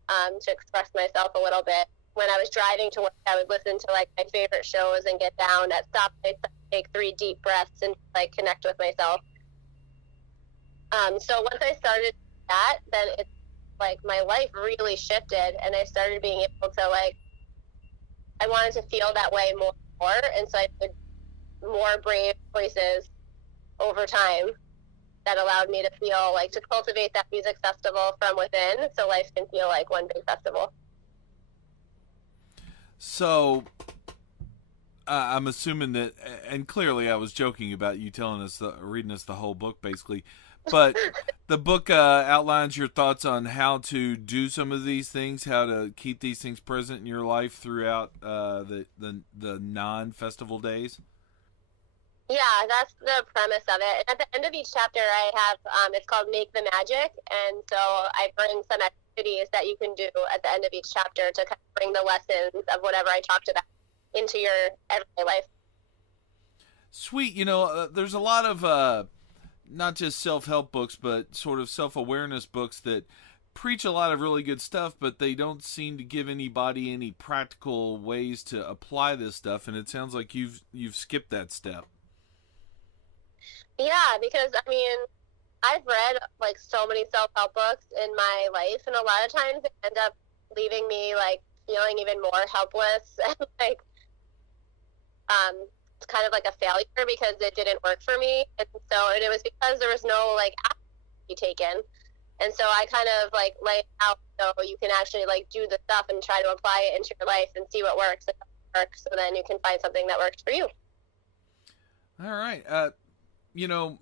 to express myself a little bit. When I was driving to work, I would listen to like my favorite shows and get down at stoplights, take 3 deep breaths and like connect with myself. So once I started that, then it's like my life really shifted, and I started being able to, like, I wanted to feel that way more and more, and so I did more brave choices over time that allowed me to feel like, to cultivate that music festival from within, so life can feel like one big festival. So I'm assuming that, and clearly I was joking about you reading us the whole book basically, but the book outlines your thoughts on how to do some of these things, how to keep these things present in your life throughout the non-festival days. Yeah, that's the premise of it. And at the end of each chapter, I have, it's called Make the Magic, and so I bring some activities that you can do at the end of each chapter to kind of bring the lessons of whatever I talked about into your everyday life. Sweet. You know, there's a lot of not just self-help books, but sort of self-awareness books that preach a lot of really good stuff, but they don't seem to give anybody any practical ways to apply this stuff, and it sounds like you've skipped that step. Yeah, because, I mean, I've read, like, so many self-help books in my life, and a lot of times it ends up leaving me, like, feeling even more helpless and, like, it's kind of like a failure because it didn't work for me. And so it was because there was no, like, action to be taken. And so I kind of, like, lay it out so you can actually, like, do the stuff and try to apply it into your life and see what works and what works, so then you can find something that works for you. All right. You know,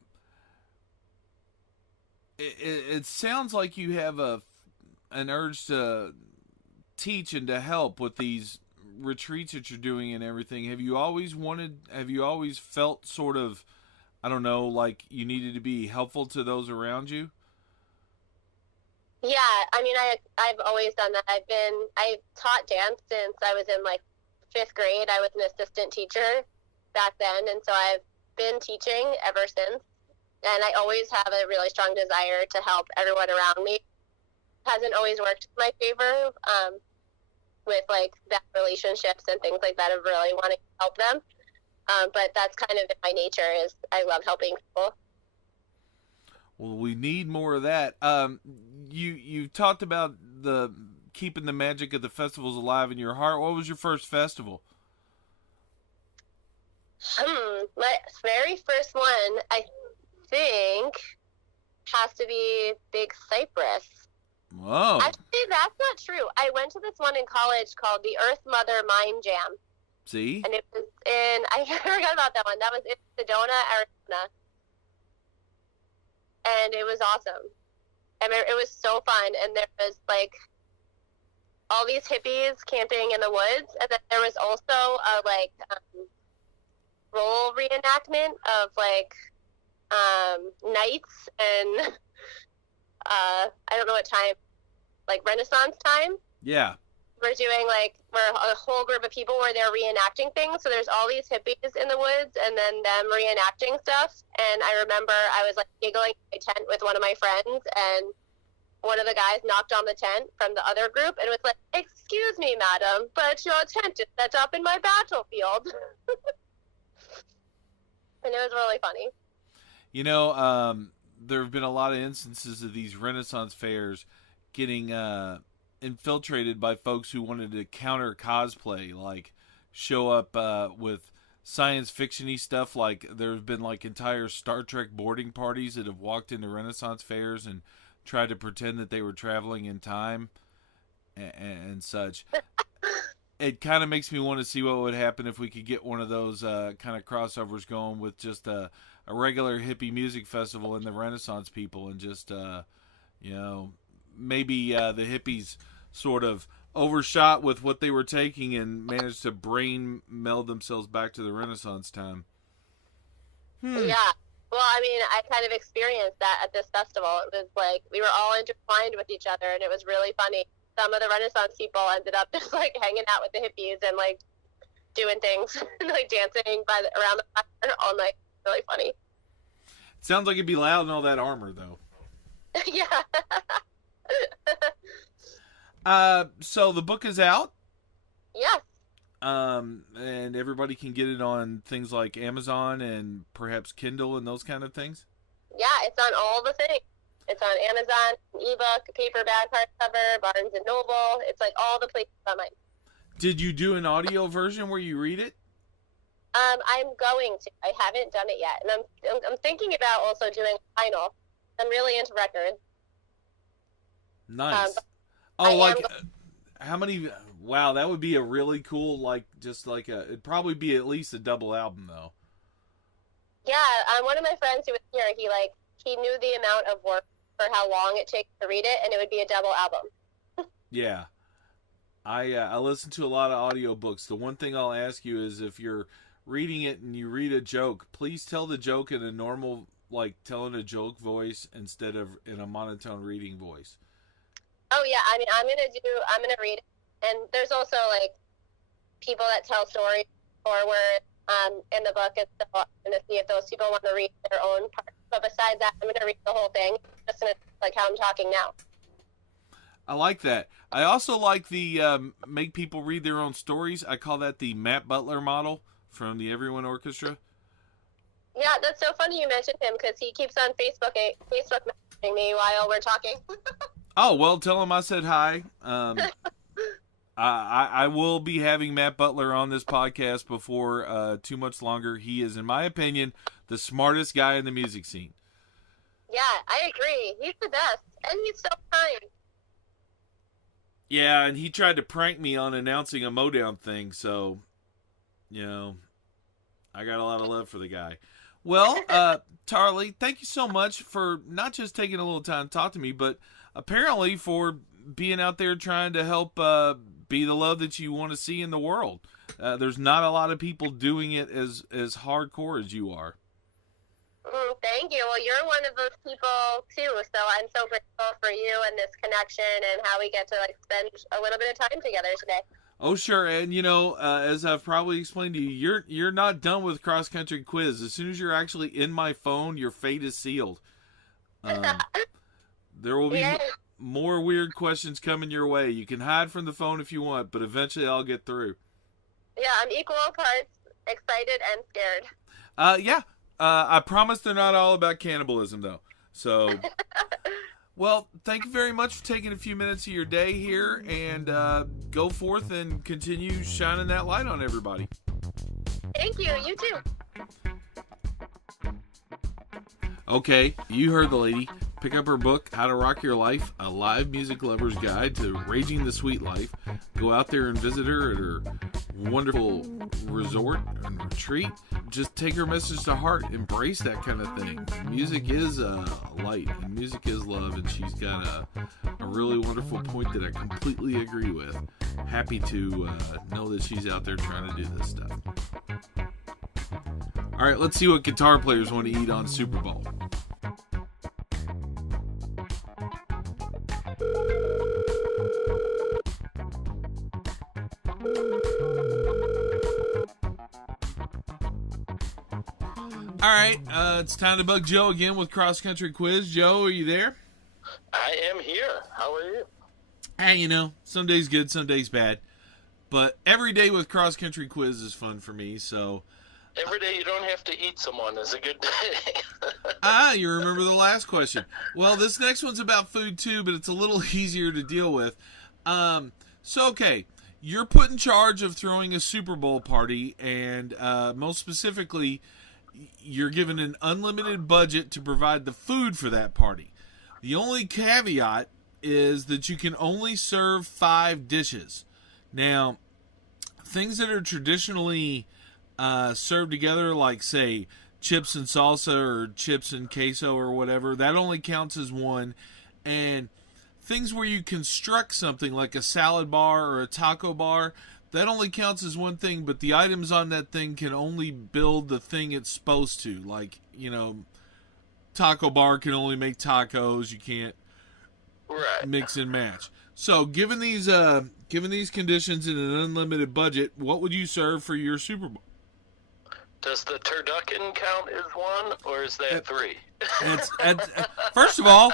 it sounds like you have an urge to teach and to help with these retreats that you're doing and everything. Have you always felt sort of, I don't know, like you needed to be helpful to those around you? Yeah, I mean, I've always done that. I taught dance since I was in like 5th grade. I was an assistant teacher back then, and so I've been teaching ever since. And I always have a really strong desire to help everyone around me. Hasn't always worked in my favor, with like bad relationships and things like that, of really wanting to help them. But that's kind of in my nature, is I love helping people. Well, we need more of that. You talked about the keeping the magic of the festivals alive in your heart. What was your first festival? My very first one, I think, has to be Big Cypress. Whoa. Actually, that's not true. I went to this one in college called the Earth Mother Mind Jam. See? And it was I forgot about that one. That was in Sedona, Arizona. And it was awesome. I mean, it was so fun. And there was, like, all these hippies camping in the woods. And then there was also a, like, role reenactment of, like, knights and, I don't know what time, like, Renaissance time. Yeah. We're doing, like, where a whole group of people where they're reenacting things. So there's all these hippies in the woods and then them reenacting stuff. And I remember I was, like, giggling in my tent with one of my friends, and one of the guys knocked on the tent from the other group and was like, "Excuse me, madam, but your tent is set up in my battlefield." And it was really funny. You know, there have been a lot of instances of these Renaissance fairs getting infiltrated by folks who wanted to counter cosplay, like show up with science fiction-y stuff. Like there's been like entire Star Trek boarding parties that have walked into Renaissance fairs and tried to pretend that they were traveling in time and such. It kind of makes me want to see what would happen if we could get one of those kind of crossovers going with just a regular hippie music festival and the Renaissance people, and just you know, maybe the hippies sort of overshot with what they were taking and managed to brain meld themselves back to the Renaissance time. Yeah. Well, I mean, I kind of experienced that at this festival. It was like we were all intertwined with each other, and it was really funny. Some of the Renaissance people ended up just like hanging out with the hippies and like doing things and like dancing around the fire all night. Really funny. Sounds like it'd be loud in all that armor, though. Yeah. So the book is out? Yes. And everybody can get it on things like Amazon and perhaps Kindle and those kind of things? Yeah, it's on all the things. It's on Amazon, ebook, paperback, hardcover, Barnes & Noble. It's like all the places online. Did you do an audio version where you read it? I'm going to. I haven't done it yet. And I'm thinking about also doing vinyl. I'm really into records. Nice. How many? Wow, that would be a really cool, like, just like it'd probably be at least a double album, though. Yeah, one of my friends who was here, he knew the amount of work for how long it takes to read it, and it would be a double album. Yeah. I listen to a lot of audiobooks. The one thing I'll ask you is if you're reading it and you read a joke, please tell the joke in a normal, like, telling a joke voice instead of in a monotone reading voice. Oh, yeah. I mean, I'm going to read it. And there's also, like, people that tell stories forward in the book, and so I'm going to see if those people want to read their own part. But besides that, I'm going to read the whole thing, just like how I'm talking now. I like that. I also like the make people read their own stories. I call that the Matt Butler model from the Everyone Orchestra. Yeah, that's so funny you mentioned him, because he keeps on Facebook messaging me while we're talking. Oh, well, tell him I said hi. I will be having Matt Butler on this podcast before too much longer. He is, in my opinion, the smartest guy in the music scene. Yeah, I agree. He's the best, and he's so kind. Yeah, and he tried to prank me on announcing a Modown thing, so, you know, I got a lot of love for the guy. Well, Taraleigh, thank you so much for not just taking a little time to talk to me, but apparently for being out there trying to help be the love that you want to see in the world. There's not a lot of people doing it as hardcore as you are. Thank you. Well, you're one of those people too, so I'm so grateful for you and this connection and how we get to spend a little bit of time together today. Oh, sure. And, as I've probably explained to you, you're not done with Cross Country Quiz. As soon as you're actually in my phone, your fate is sealed. There will be more weird questions coming your way. You can hide from the phone if you want, but eventually I'll get through. Yeah, I'm equal parts excited and scared. Yeah. I promise they're not all about cannibalism, though. So, well, thank you very much for taking a few minutes of your day here, and go forth and continue shining that light on everybody. Thank you. You too. Okay, you heard the lady. Pick up her book, How to Rock Your Life, A Live Music Lover's Guide to Raging the Sweet Life. Go out there and visit her at her wonderful resort and retreat. Just take her message to heart. Embrace that kind of thing. Music is light, and music is love, and she's got a really wonderful point that I completely agree with. Happy to know that she's out there trying to do this stuff. All right, let's see what guitar players want to eat on Super Bowl. All right, it's time to bug Joe again with Cross Country Quiz. Joe, are you there? I am here. How are you? Hey, some days good, some days bad. But every day with Cross Country Quiz is fun for me, so... Every day you don't have to eat someone is a good day. You remember the last question. Well, this next one's about food too, but it's a little easier to deal with. Okay, you're put in charge of throwing a Super Bowl party, and most specifically, you're given an unlimited budget to provide the food for that party. The only caveat is that you can only serve 5 dishes. Now, things that are traditionally served together, like, say, chips and salsa or chips and queso or whatever, that only counts as 1. And things where you construct something like a salad bar or a taco bar, that only counts as 1 thing, but the items on that thing can only build the thing it's supposed to. Like, taco bar can only make tacos. You can't mix and match. So, given these conditions in an unlimited budget, what would you serve for your Super Bowl? Does the turducken count as 1, or is that 3? First of all,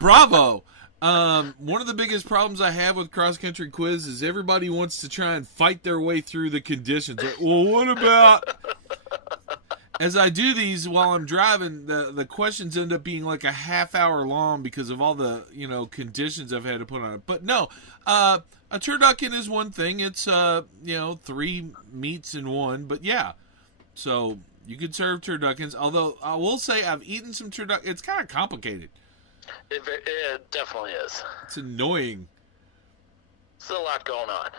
bravo. One of the biggest problems I have with Cross Country Quiz is everybody wants to try and fight their way through the conditions. Well, what about... As I do these while I'm driving, the questions end up being like a half hour long because of all the, conditions I've had to put on it. But no, a turducken is 1 thing. It's, 3 meats in 1. But yeah, so you could serve turduckens. Although I will say I've eaten some turducken. It's kind of complicated. It definitely is. It's annoying. There's a lot going on.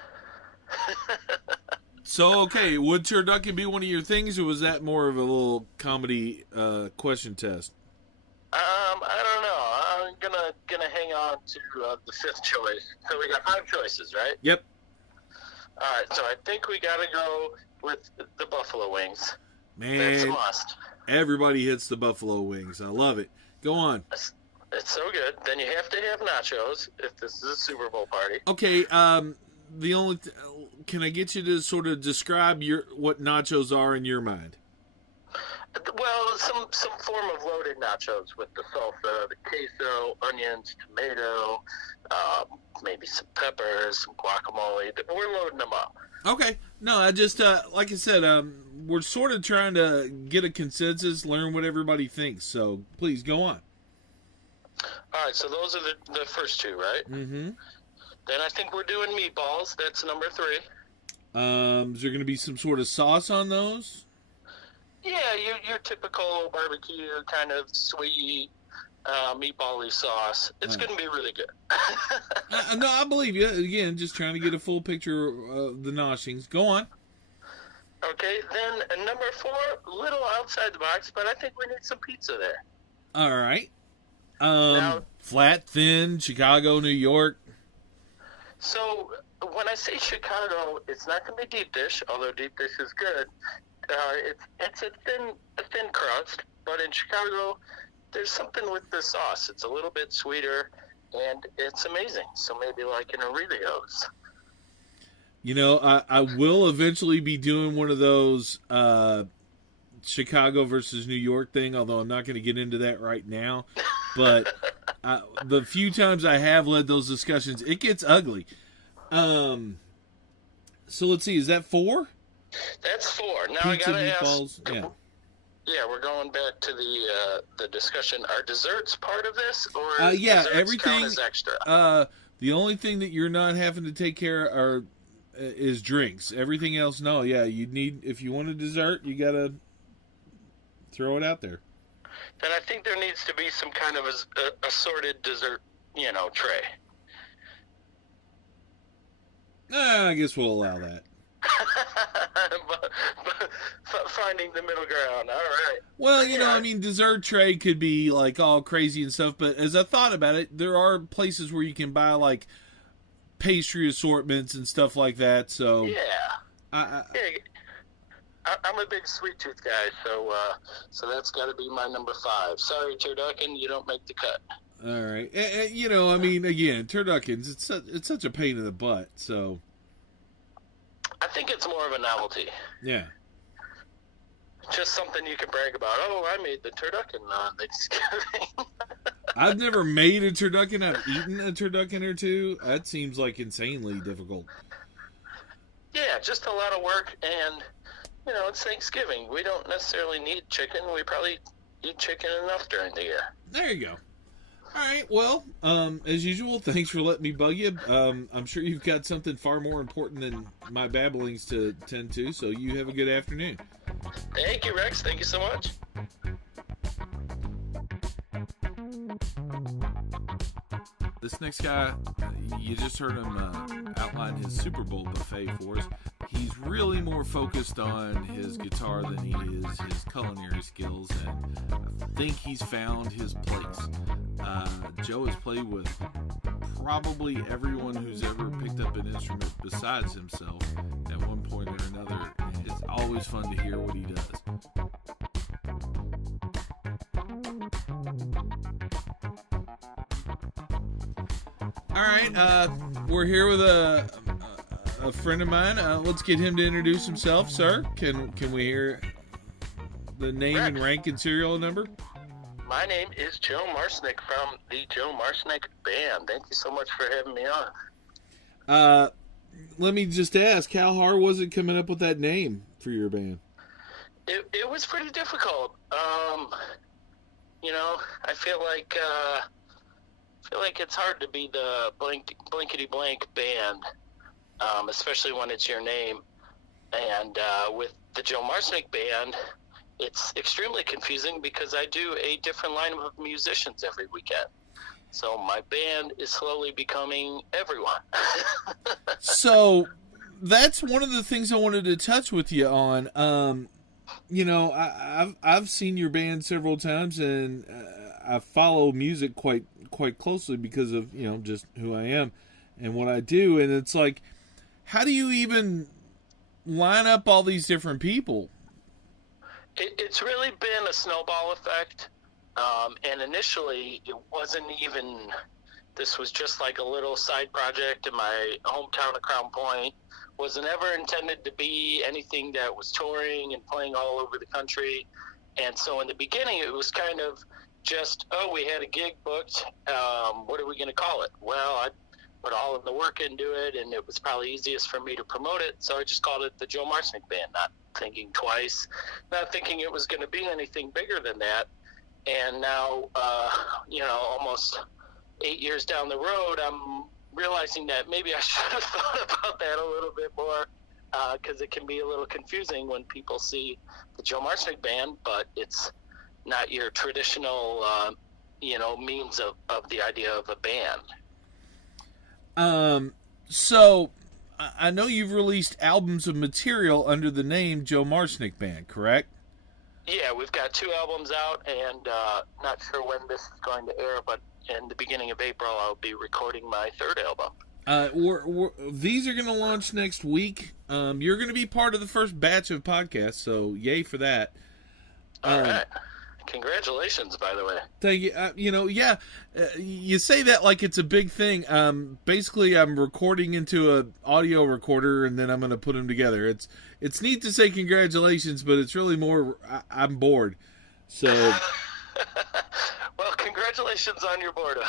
So, okay, would turducken be one of your things, or was that more of a little comedy question test? I don't know. I'm gonna hang on to the 5th choice. So we got 5 choices, right? Yep. All right, so I think we gotta go with the buffalo wings. Man, that's a must. Everybody hits the buffalo wings. I love it. Go on. It's so good. Then you have to have nachos if this is a Super Bowl party. Okay, can I get you to sort of describe what nachos are in your mind? Well, some form of loaded nachos with the salsa, the queso, onions, tomato, maybe some peppers, some guacamole. We're loading them up. Okay. No, I just, like I said, we're sort of trying to get a consensus, learn what everybody thinks. So please go on. All right, so those are the first 2, right? Mm-hmm. Then I think we're doing meatballs. That's number 3. Is there going to be some sort of sauce on those? Yeah, your typical barbecue kind of sweet meatball-y sauce. It's going to be really good. No, I believe you. Again, just trying to get a full picture of the noshings. Go on. Okay, then number 4, a little outside the box, but I think we need some pizza there. All right. Now, Flat, thin, Chicago, New York. so when I say Chicago, it's not going to be deep dish, although deep dish is good. It's a thin crust, but in Chicago, there's something with the sauce. It's a little bit sweeter, and it's amazing. So maybe like an Aurelio's. You know, I will eventually be doing one of those Chicago versus New York thing, although I'm not going to get into that right now. But the few times I have led those discussions, it gets ugly. So let's see, is that 4? That's 4. Now Pizza, I gotta meatballs, ask. yeah. Yeah, we're going back to the discussion. Are desserts part of this, or Yeah, desserts everything count as extra? The only thing that you're not having to take care of is drinks. Everything else, no. Yeah, you need, if you want a dessert, you gotta throw it out there. Then I think there needs to be some kind of assorted dessert, tray. I guess we'll allow that. but finding the middle ground. All right. Well, I mean, dessert tray could be like all crazy and stuff, but as I thought about it, there are places where you can buy like pastry assortments and stuff like that. So yeah, I'm a big sweet tooth guy, so that's got to be my number 5. Sorry, turducken, you don't make the cut. all right. I mean, again, turduckens, it's such a pain in the butt. So I think it's more of a novelty. yeah. Just something you can brag about. Oh, I made the turducken on Thanksgiving. I've never made a turducken. I've eaten a turducken or two. That seems like insanely difficult. Yeah, just a lot of work, and it's Thanksgiving. We don't necessarily need chicken. We probably eat chicken enough during the year. There you go. All right. Well, as usual, thanks for letting me bug you. I'm sure you've got something far more important than my babblings to tend to, so you have a good afternoon. Thank you, Rex. Thank you so much. This next guy, you just heard him outline his Super Bowl buffet for us. He's really more focused on his guitar than he is his culinary skills, and I think he's found his place. Joe has played with probably everyone who's ever picked up an instrument besides himself at one point or another, and it's always fun to hear what he does. All right, we're here with a friend of mine. Let's get him to introduce himself, sir. Can we hear the name and rank and serial number? My name is Joe Marcinek from the Joe Marcinek Band. Thank you so much for having me on. Let me just ask, how hard was it coming up with that name for your band? It was pretty difficult. I feel like it's hard to be the blankety blank band, especially when it's your name. And with the Joe Marcinek Band, it's extremely confusing because I do a different lineup of musicians every weekend. So my band is slowly becoming everyone. So that's one of the things I wanted to touch with you on. I've seen your band several times, and I follow music quite closely because of just who I am and what I do. And it's like, how do you even line up all these different people? It's really been a snowball effect. And initially, it wasn't even, this was just like a little side project in my hometown of Crown Point. Wasn't ever intended to be anything that was touring and playing all over the country. And so in the beginning, it was kind of just, we had a gig booked. What are we going to call it? Well, I put all of the work into it, and it was probably easiest for me to promote it. So I just called it the Joe Marcinek Band, not thinking twice, not thinking it was going to be anything bigger than that. And now, almost 8 years down the road, I'm realizing that maybe I should have thought about that a little bit more, because it can be a little confusing when people see the Joe Marcinek Band, but it's not your traditional, means of the idea of a band. So I know you've released albums of material under the name Joe Marcinek Band, correct? Yeah, we've got 2 albums out, and not sure when this is going to air, but in the beginning of April, I'll be recording my 3rd album. These are going to launch next week. You're going to be part of the first batch of podcasts, so yay for that. All right. Congratulations, by the way. Thank you. You say that like it's a big thing. Basically, I'm recording into an audio recorder, and then I'm going to put them together. It's neat to say congratulations, but it's really more I'm bored. So, well, congratulations on your boredom.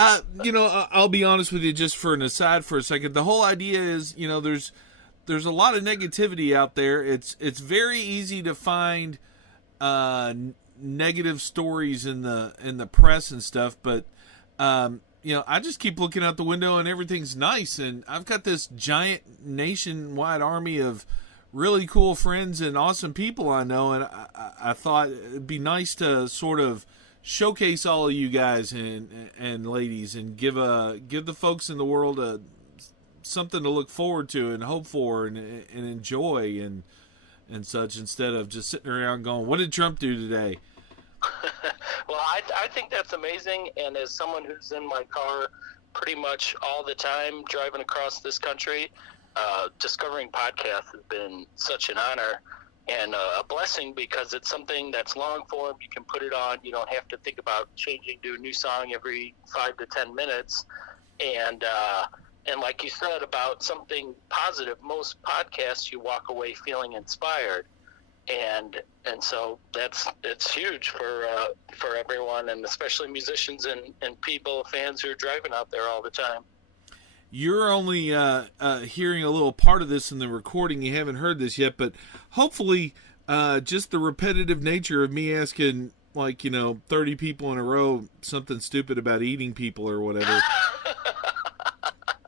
I'll be honest with you, just for an aside for a second. The whole idea is, there's a lot of negativity out there. It's very easy to find negative stories in the press and stuff, but I just keep looking out the window and everything's nice, and I've got this giant nationwide army of really cool friends and awesome people I know, and I thought it'd be nice to sort of showcase all of you guys and ladies, and give the folks in the world something to look forward to and hope for and enjoy and such, instead of just sitting around going, what did Trump do today? Well, I think that's amazing, and as someone who's in my car pretty much all the time driving across this country, discovering podcasts has been such an honor and a blessing, because it's something that's long form. You can put it on. You don't have to think about changing to a new song every 5 to 10 minutes. And like you said about something positive, most podcasts you walk away feeling inspired, and so it's huge for everyone, and especially musicians and people, fans who are driving out there all the time. You're only hearing a little part of this in the recording. You haven't heard this yet, but hopefully just the repetitive nature of me asking 30 people in a row something stupid about eating people or whatever,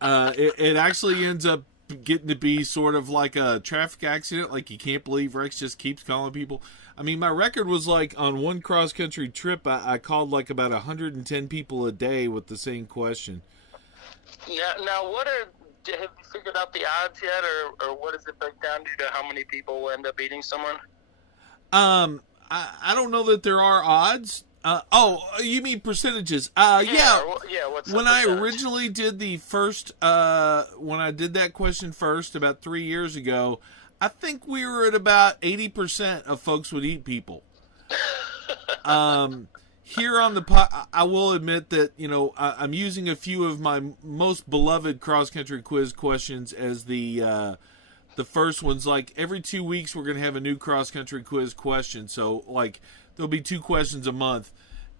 it actually ends up getting to be sort of like a traffic accident. Like, you can't believe Rex just keeps calling people. I mean, my record was on one cross-country trip, I called about 110 people a day with the same question. Now, have you figured out the odds yet, or what does it break down to how many people will end up eating someone? I don't know that there are odds. You mean percentages? Yeah. What's when I originally did the first, when I did that question first about 3 years ago, I think we were at about 80% of folks would eat people. Here on the I will admit that I'm using a few of my most beloved cross country quiz questions as the first ones. Like, every 2 weeks we're gonna have a new cross country quiz question, so there'll be 2 questions a month,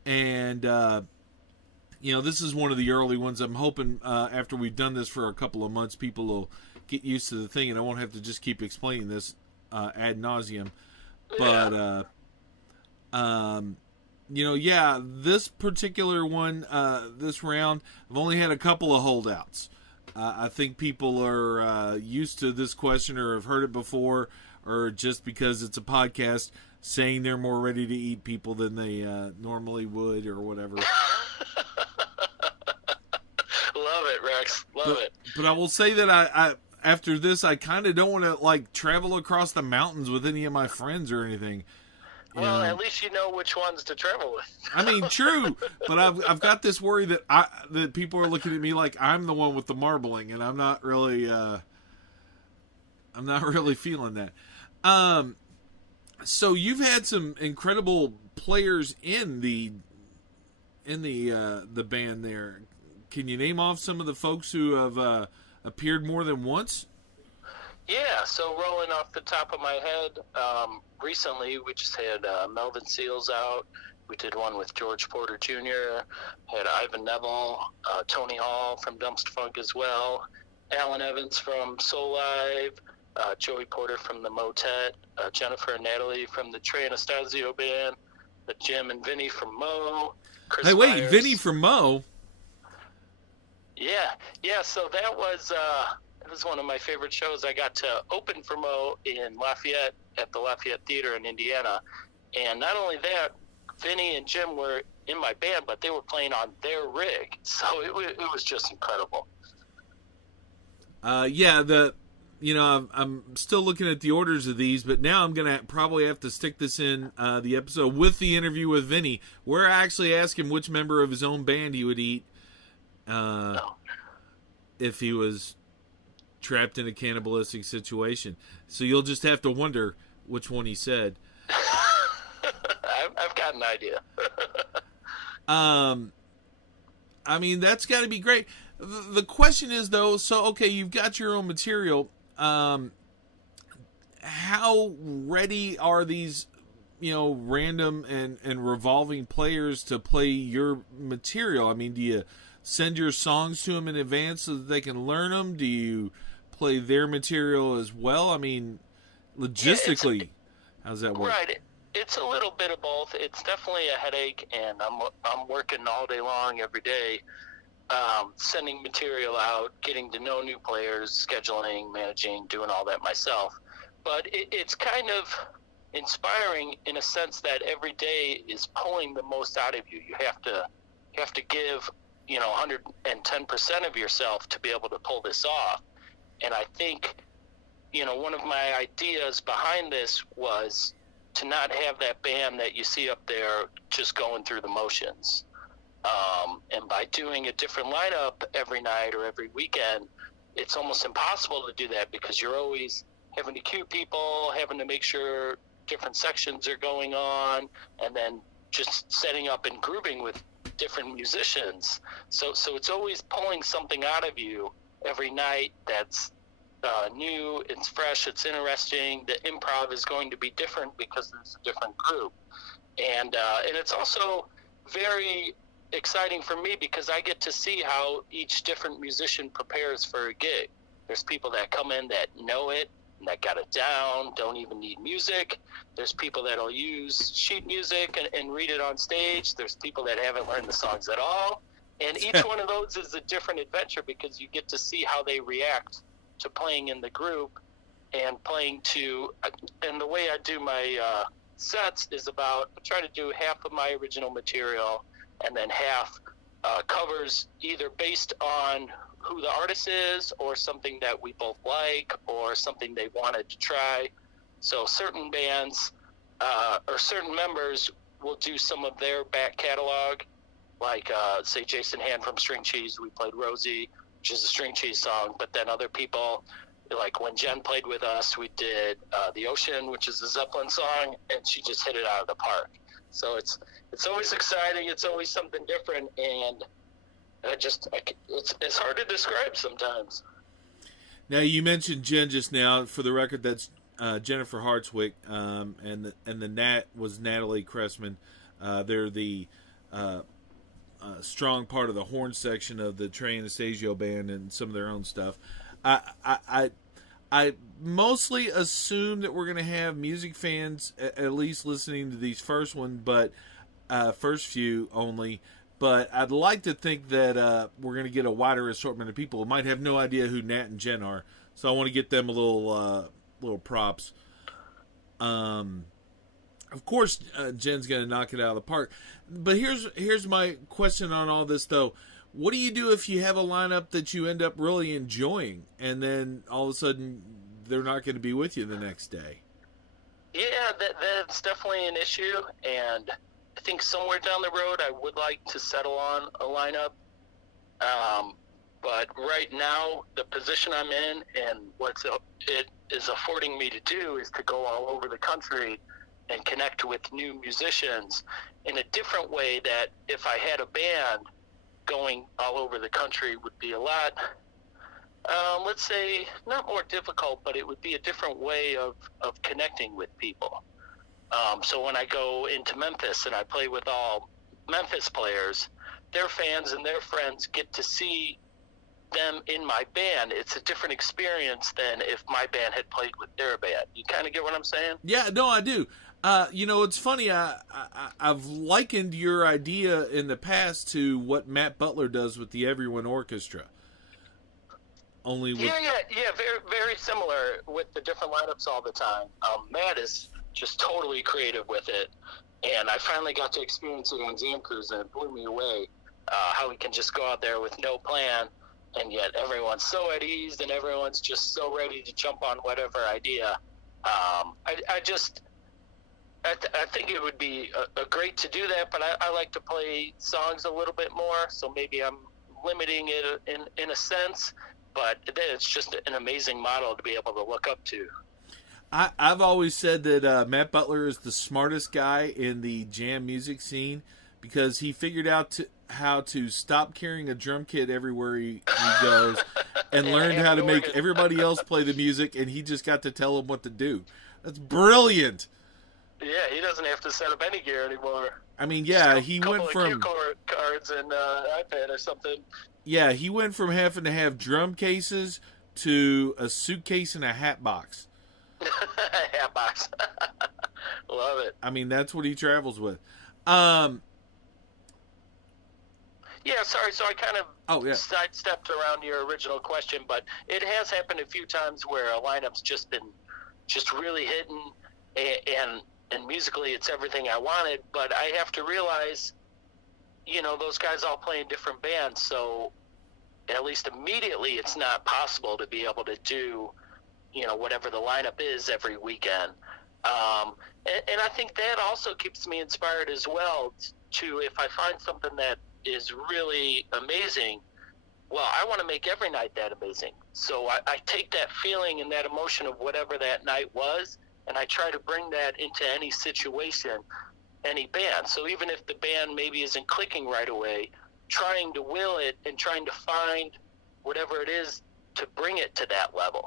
and this is one of the early ones. I'm hoping after we've done this for a couple of months, people will get used to the thing, and I won't have to just keep explaining this ad nauseum. But this particular one, this round, I've only had a couple of holdouts. I think people are used to this question or have heard it before, or just because it's a podcast saying they're more ready to eat people than they normally would, or whatever. Love it, Rex. Love it. But I will say that I after this, I kind of don't want to travel across the mountains with any of my friends or anything. Well, at least you know which ones to travel with. I mean, true, but I've got this worry that people are looking at me like I'm the one with the marbling, and I'm not really feeling that. So you've had some incredible players in the band there. Can you name off some of the folks who have appeared more than once? Yeah, so rolling off the top of my head, recently we just had Melvin Seals out. We did one with George Porter Jr., had Ivan Neville, Tony Hall from Dumpster Funk as well, Alan Evans from Soul Live, Joey Porter from the Motet, Jennifer and Natalie from the Trey Anastasio Band, Jim and Vinny from Mo. Chris Myers. Vinny from Mo? Yeah, so that was... It was one of my favorite shows. I got to open for Mo in Lafayette at the Lafayette Theater in Indiana. And not only that, Vinny and Jim were in my band, but they were playing on their rig. So it was just incredible. I'm still looking at the orders of these, but now I'm gonna probably have to stick this in the episode with the interview with Vinny, where I actually asked him which member of his own band he would eat if he was trapped in a cannibalistic situation. So you'll just have to wonder which one he said. I've got an idea. I mean, that's got to be great. The question is, though, so, okay, you've got your own material. How ready are these, random and revolving players to play your material? I mean, do you send your songs to them in advance so that they can learn them? Do you play their material as well? I mean, logistically, how's that work? Right. It's a little bit of both. It's definitely a headache, and I'm working all day long every day, sending material out, getting to know new players, scheduling, managing, doing all that myself. But it's kind of inspiring in a sense that every day is pulling the most out of you. You have to give 110% of yourself to be able to pull this off. And I think one of my ideas behind this was to not have that band that you see up there just going through the motions. And by doing a different lineup every night or every weekend, it's almost impossible to do that because you're always having to cue people, having to make sure different sections are going on, and then just setting up and grooving with different musicians. So it's always pulling something out of you every night that's new, it's fresh, it's interesting. The improv is going to be different because it's a different group, and it's also very exciting for me because I get to see how each different musician prepares for a gig. There's people that come in that know it, and that got it down, don't even need music. There's people that'll use sheet music and read it on stage. There's people that haven't learned the songs at all, and each one of those is a different adventure because you get to see how they react to playing in the group and playing to, and the way I do my sets is I try to do half of my original material and then half covers either based on who the artist is or something that we both like or something they wanted to try. So certain bands or certain members will do some of their back catalog, like say Jason Hand from String Cheese, we played Rosie, which is a String Cheese song, but then other people, like when Jen played with us, we did The Ocean, which is a Zeppelin song, and she just hit it out of the park. So it's always exciting, it's always something different, and it's hard to describe sometimes. Now, you mentioned Jen just now. For the record, that's Jennifer Hartswick, and the Nat was Natalie Cressman. They're the strong part of the horn section of the Trey Anastasio band and some of their own stuff. I mostly assume that we're going to have music fans at least listening to these first few only. But I'd like to think that we're going to get a wider assortment of people who might have no idea who Nat and Jen are. So I want to get them a little props. Of course, Jen's going to knock it out of the park. But here's my question on all this, though. What do you do if you have a lineup that you end up really enjoying, and then all of a sudden they're not going to be with you the next day? Yeah, that's definitely an issue, and I think somewhere down the road I would like to settle on a lineup. But right now, the position I'm in and it is affording me to do is to go all over the country and connect with new musicians in a different way that if I had a band going all over the country would be a lot, let's say, not more difficult, but it would be a different way of connecting with people. So when I go into Memphis and I play with all Memphis players, their fans and their friends get to see them in my band. It's a different experience than if my band had played with their band. You kind of get what I'm saying? Yeah, no, I do. It's funny. I've likened your idea in the past to what Matt Butler does with the Everyone Orchestra. Only with... Yeah, very, very similar with the different lineups all the time. Matt is just totally creative with it, and I finally got to experience it on Jam Cruise, and it blew me away how he can just go out there with no plan and yet everyone's so at ease and everyone's just so ready to jump on whatever idea. I think it would be a great to do that, but I like to play songs a little bit more, so maybe I'm limiting it in a sense, but it's just an amazing model to be able to look up to. I've always said that Matt Butler is the smartest guy in the jam music scene because he figured out how to stop carrying a drum kit everywhere he goes and learned how to make everybody else play the music, and he just got to tell them what to do. That's brilliant. Yeah, he doesn't have to set up any gear anymore. I mean, yeah, he went from cue cards and iPad or something. Yeah, he went from having to have drum cases to a suitcase and a hat box. Hat box. Love it. I mean, that's what he travels with. Yeah, sorry. So I kind of sidestepped around your original question, but it has happened a few times where a lineup's just been really hitting, and musically it's everything I wanted. But I have to realize, those guys all play in different bands, so at least immediately it's not possible to be able to do, whatever the lineup is every weekend. And I think that also keeps me inspired as well to, if I find something that is really amazing, well, I want to make every night that amazing. So I take that feeling and that emotion of whatever that night was, and I try to bring that into any situation, any band. So even if the band maybe isn't clicking right away, trying to will it and trying to find whatever it is to bring it to that level.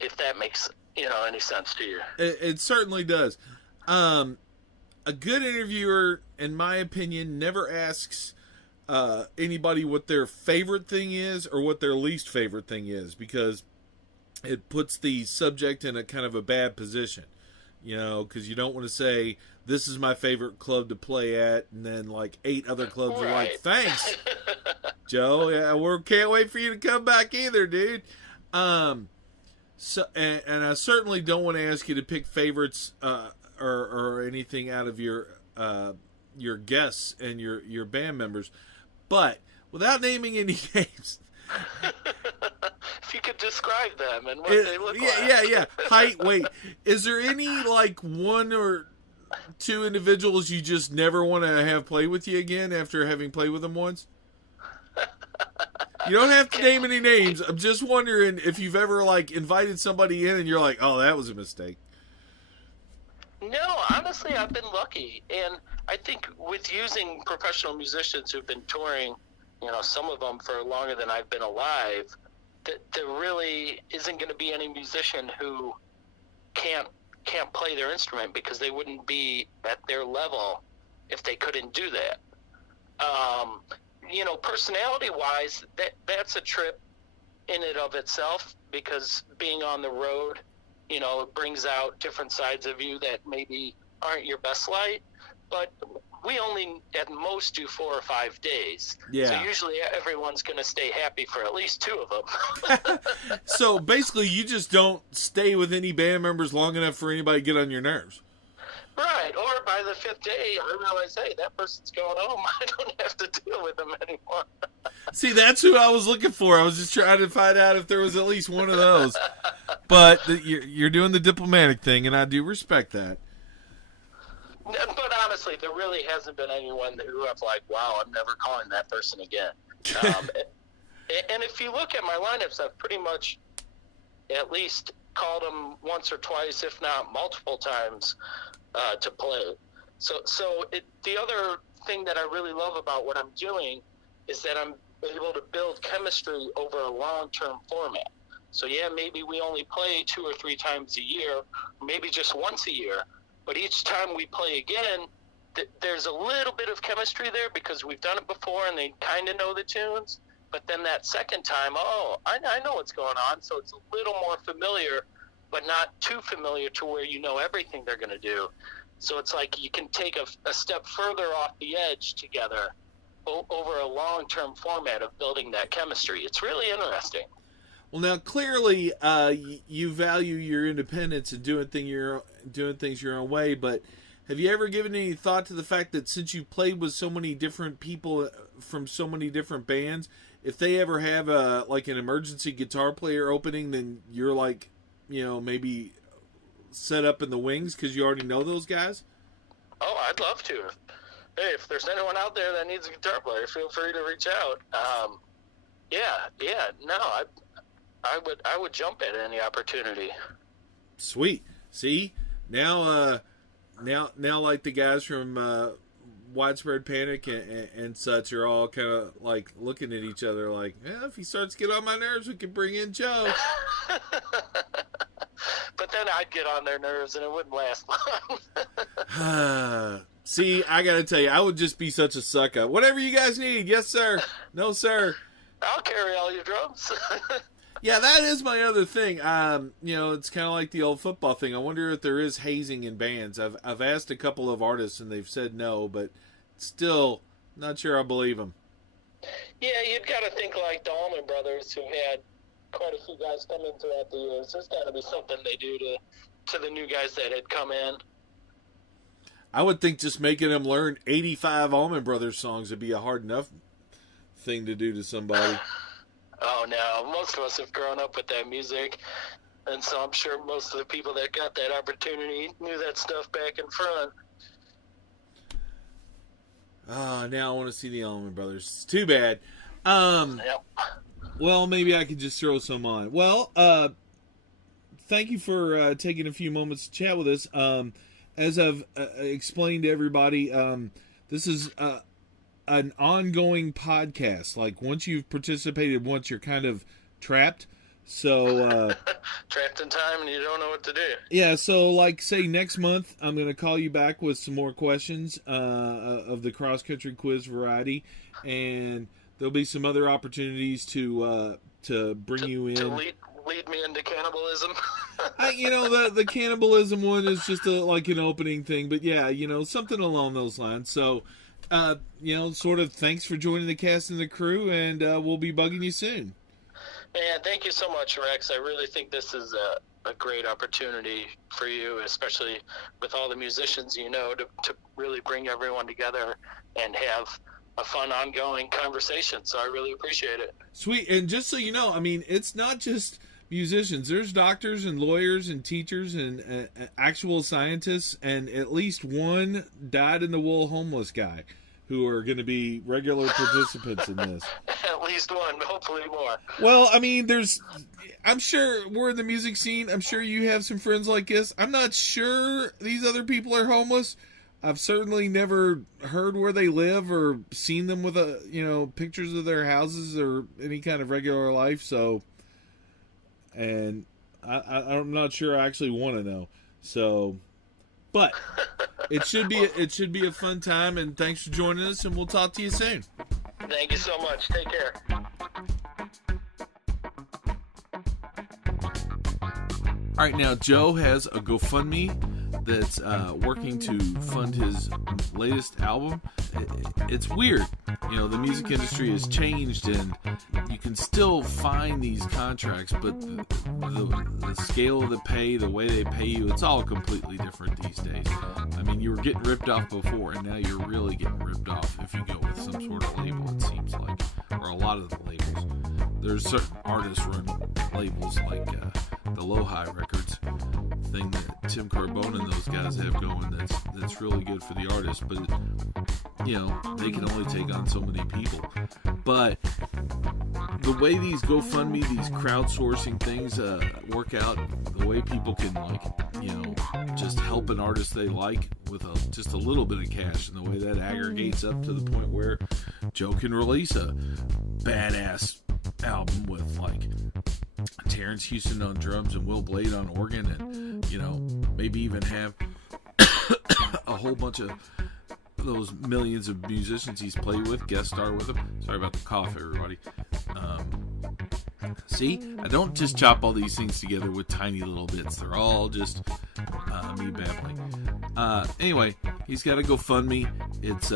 If that makes any sense to you. It certainly does. A good interviewer, in my opinion, never asks anybody what their favorite thing is or what their least favorite thing is, because it puts the subject in a kind of a bad position, because you don't want to say, this is my favorite club to play at, and then like 8 other clubs are like, thanks, Joe. Yeah, we can't wait for you to come back either, dude. So, and I certainly don't want to ask you to pick favorites or anything out of your guests and your band members, but without naming any names. If you could describe them and what they look like. Yeah. Height, weight. Is there any like 1 or 2 individuals you just never want to have play with you again after having played with them once? You don't have to name any names. I'm just wondering if you've ever like invited somebody in and you're like, oh, that was a mistake. No, honestly, I've been lucky. And I think with using professional musicians who've been touring, some of them for longer than I've been alive, that there really isn't going to be any musician who can't play their instrument, because they wouldn't be at their level if they couldn't do that. Personality-wise, that's a trip in and of itself, because being on the road, it brings out different sides of you that maybe aren't your best light. But we only at most do 4 or 5 days. Yeah. So usually everyone's going to stay happy for at least 2 of them. So basically you just don't stay with any band members long enough for anybody to get on your nerves. Right. Or by the 5th day, I realize, hey, that person's going home. I don't have to deal with them anymore. See, that's who I was looking for. I was just trying to find out if there was at least one of those. But you're doing the diplomatic thing, and I do respect that. But honestly, there really hasn't been anyone who I've like, wow, I'm never calling that person again. And if you look at my lineups, I've pretty much at least called them once or twice, if not multiple times, to play. So the other thing that I really love about what I'm doing is that I'm able to build chemistry over a long-term format. So yeah, maybe we only play 2 or 3 times a year, maybe just once a year, but each time we play again, there's a little bit of chemistry there because we've done it before and they kind of know the tunes. But then that second time, I know what's going on, so it's a little more familiar, but not too familiar to where you know everything they're going to do. So it's like you can take a step further off the edge together over a long-term format of building that chemistry. It's really interesting. Well, now clearly you value your independence and doing things your own way, but have you ever given any thought to the fact that since you played with so many different people from so many different bands, if they ever have like an emergency guitar player opening, then you're like, maybe set up in the wings because you already know those guys? Oh, I'd love to. Hey, if there's anyone out there that needs a guitar player, feel free to reach out. No, I would jump at any opportunity. Sweet. See, now like the guys from Widespread Panic and such are all kind of like looking at each other like, if he starts to get on my nerves, we can bring in Joe. But then I'd get on their nerves and it wouldn't last long. See, I gotta tell you, I would just be such a sucker. Whatever you guys need, yes sir, no sir. I'll carry all your drums. Yeah, that is my other thing. It's kind of like the old football thing. I wonder if there is hazing in bands. I've asked a couple of artists and they've said no, but still not sure I believe them. Yeah, you've got to think like the Allman Brothers, who had quite a few guys come in throughout the years. There's got to be something they do to the new guys that had come in. I would think just making them learn 85 Allman Brothers songs would be a hard enough thing to do to somebody. Oh, no. Most of us have grown up with that music, and so I'm sure most of the people that got that opportunity knew that stuff back in front. Now I want to see the Allman Brothers. It's too bad. Yep. Well, maybe I could just throw some on. Well, thank you for taking a few moments to chat with us. As I've explained to everybody, this is an ongoing podcast. Like, once you've participated once, you're kind of trapped. So trapped in time and you don't know what to do. Yeah, so like say next month I'm going to call you back with some more questions of the cross country quiz variety, and there'll be some other opportunities to bring you in. To lead me into cannibalism. The cannibalism one is just like an opening thing, but yeah, something along those lines. So sort of thanks for joining the cast and the crew, and we'll be bugging you soon. Man, thank you so much, Rex. I really think this is a great opportunity for you, especially with all the musicians to really bring everyone together and have a fun, ongoing conversation. So I really appreciate it. Sweet. And just so you know, I mean, it's not just musicians. There's doctors and lawyers and teachers and actual scientists, and at least one dyed-in-the-wool homeless guy who are going to be regular participants in this. At least one, hopefully more. Well, I mean, I'm sure we're in the music scene. I'm sure you have some friends like this. I'm not sure these other people are homeless. I've certainly never heard where they live or seen them with pictures of their houses or any kind of regular life. So, and I'm not sure I actually want to know. So, but it should be a fun time. And thanks for joining us. And we'll talk to you soon. Thank you so much. Take care. All right, now Joe has a GoFundMe that's working to fund his latest album. It's weird. The music industry has changed, and you can still find these contracts, but the scale of the pay, the way they pay you, it's all completely different these days. I mean, you were getting ripped off before, and now you're really getting ripped off if you go with some sort of label, it seems like, or a lot of the labels. There's certain artist-run labels like the Lo-Hi Records thing that Tim Carbone and those guys have going that's really good for the artist, but they can only take on so many people. But the way these GoFundMe, these crowdsourcing things work out, the way people can just help an artist they like with just a little bit of cash, and the way that aggregates up to the point where Joe can release a badass album with like Terrence Houston on drums and Will Blade on organ, and maybe even have a whole bunch of those millions of musicians he's played with guest star with him. Sorry about the cough, everybody. See, I don't just chop all these things together with tiny little bits. They're all just me babbling. Anyway, he's got a GoFundMe. It's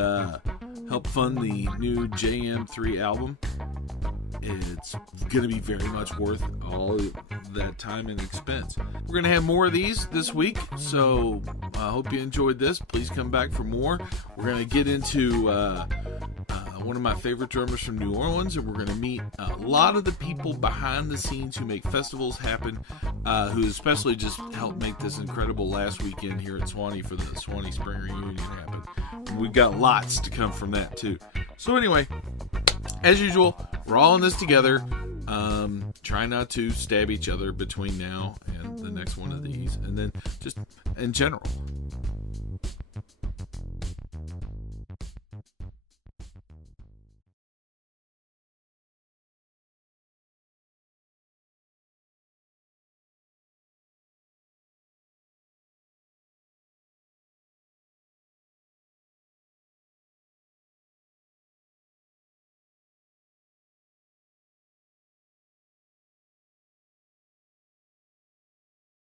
help fund the new JM3 album. It's going to be very much worth all that time and expense. We're going to have more of these this week, so I hope you enjoyed this. Please come back for more. We're going to get into one of my favorite drummers from New Orleans, and we're going to meet a lot of the people behind the scenes who make festivals happen, who especially just helped make this incredible last weekend here at Swanee for the Swanee Spring Reunion happen. We've got lots to come from that too. So anyway, as usual, we're all in this together. Try not to stab each other between now and the next one of these, and then just in general,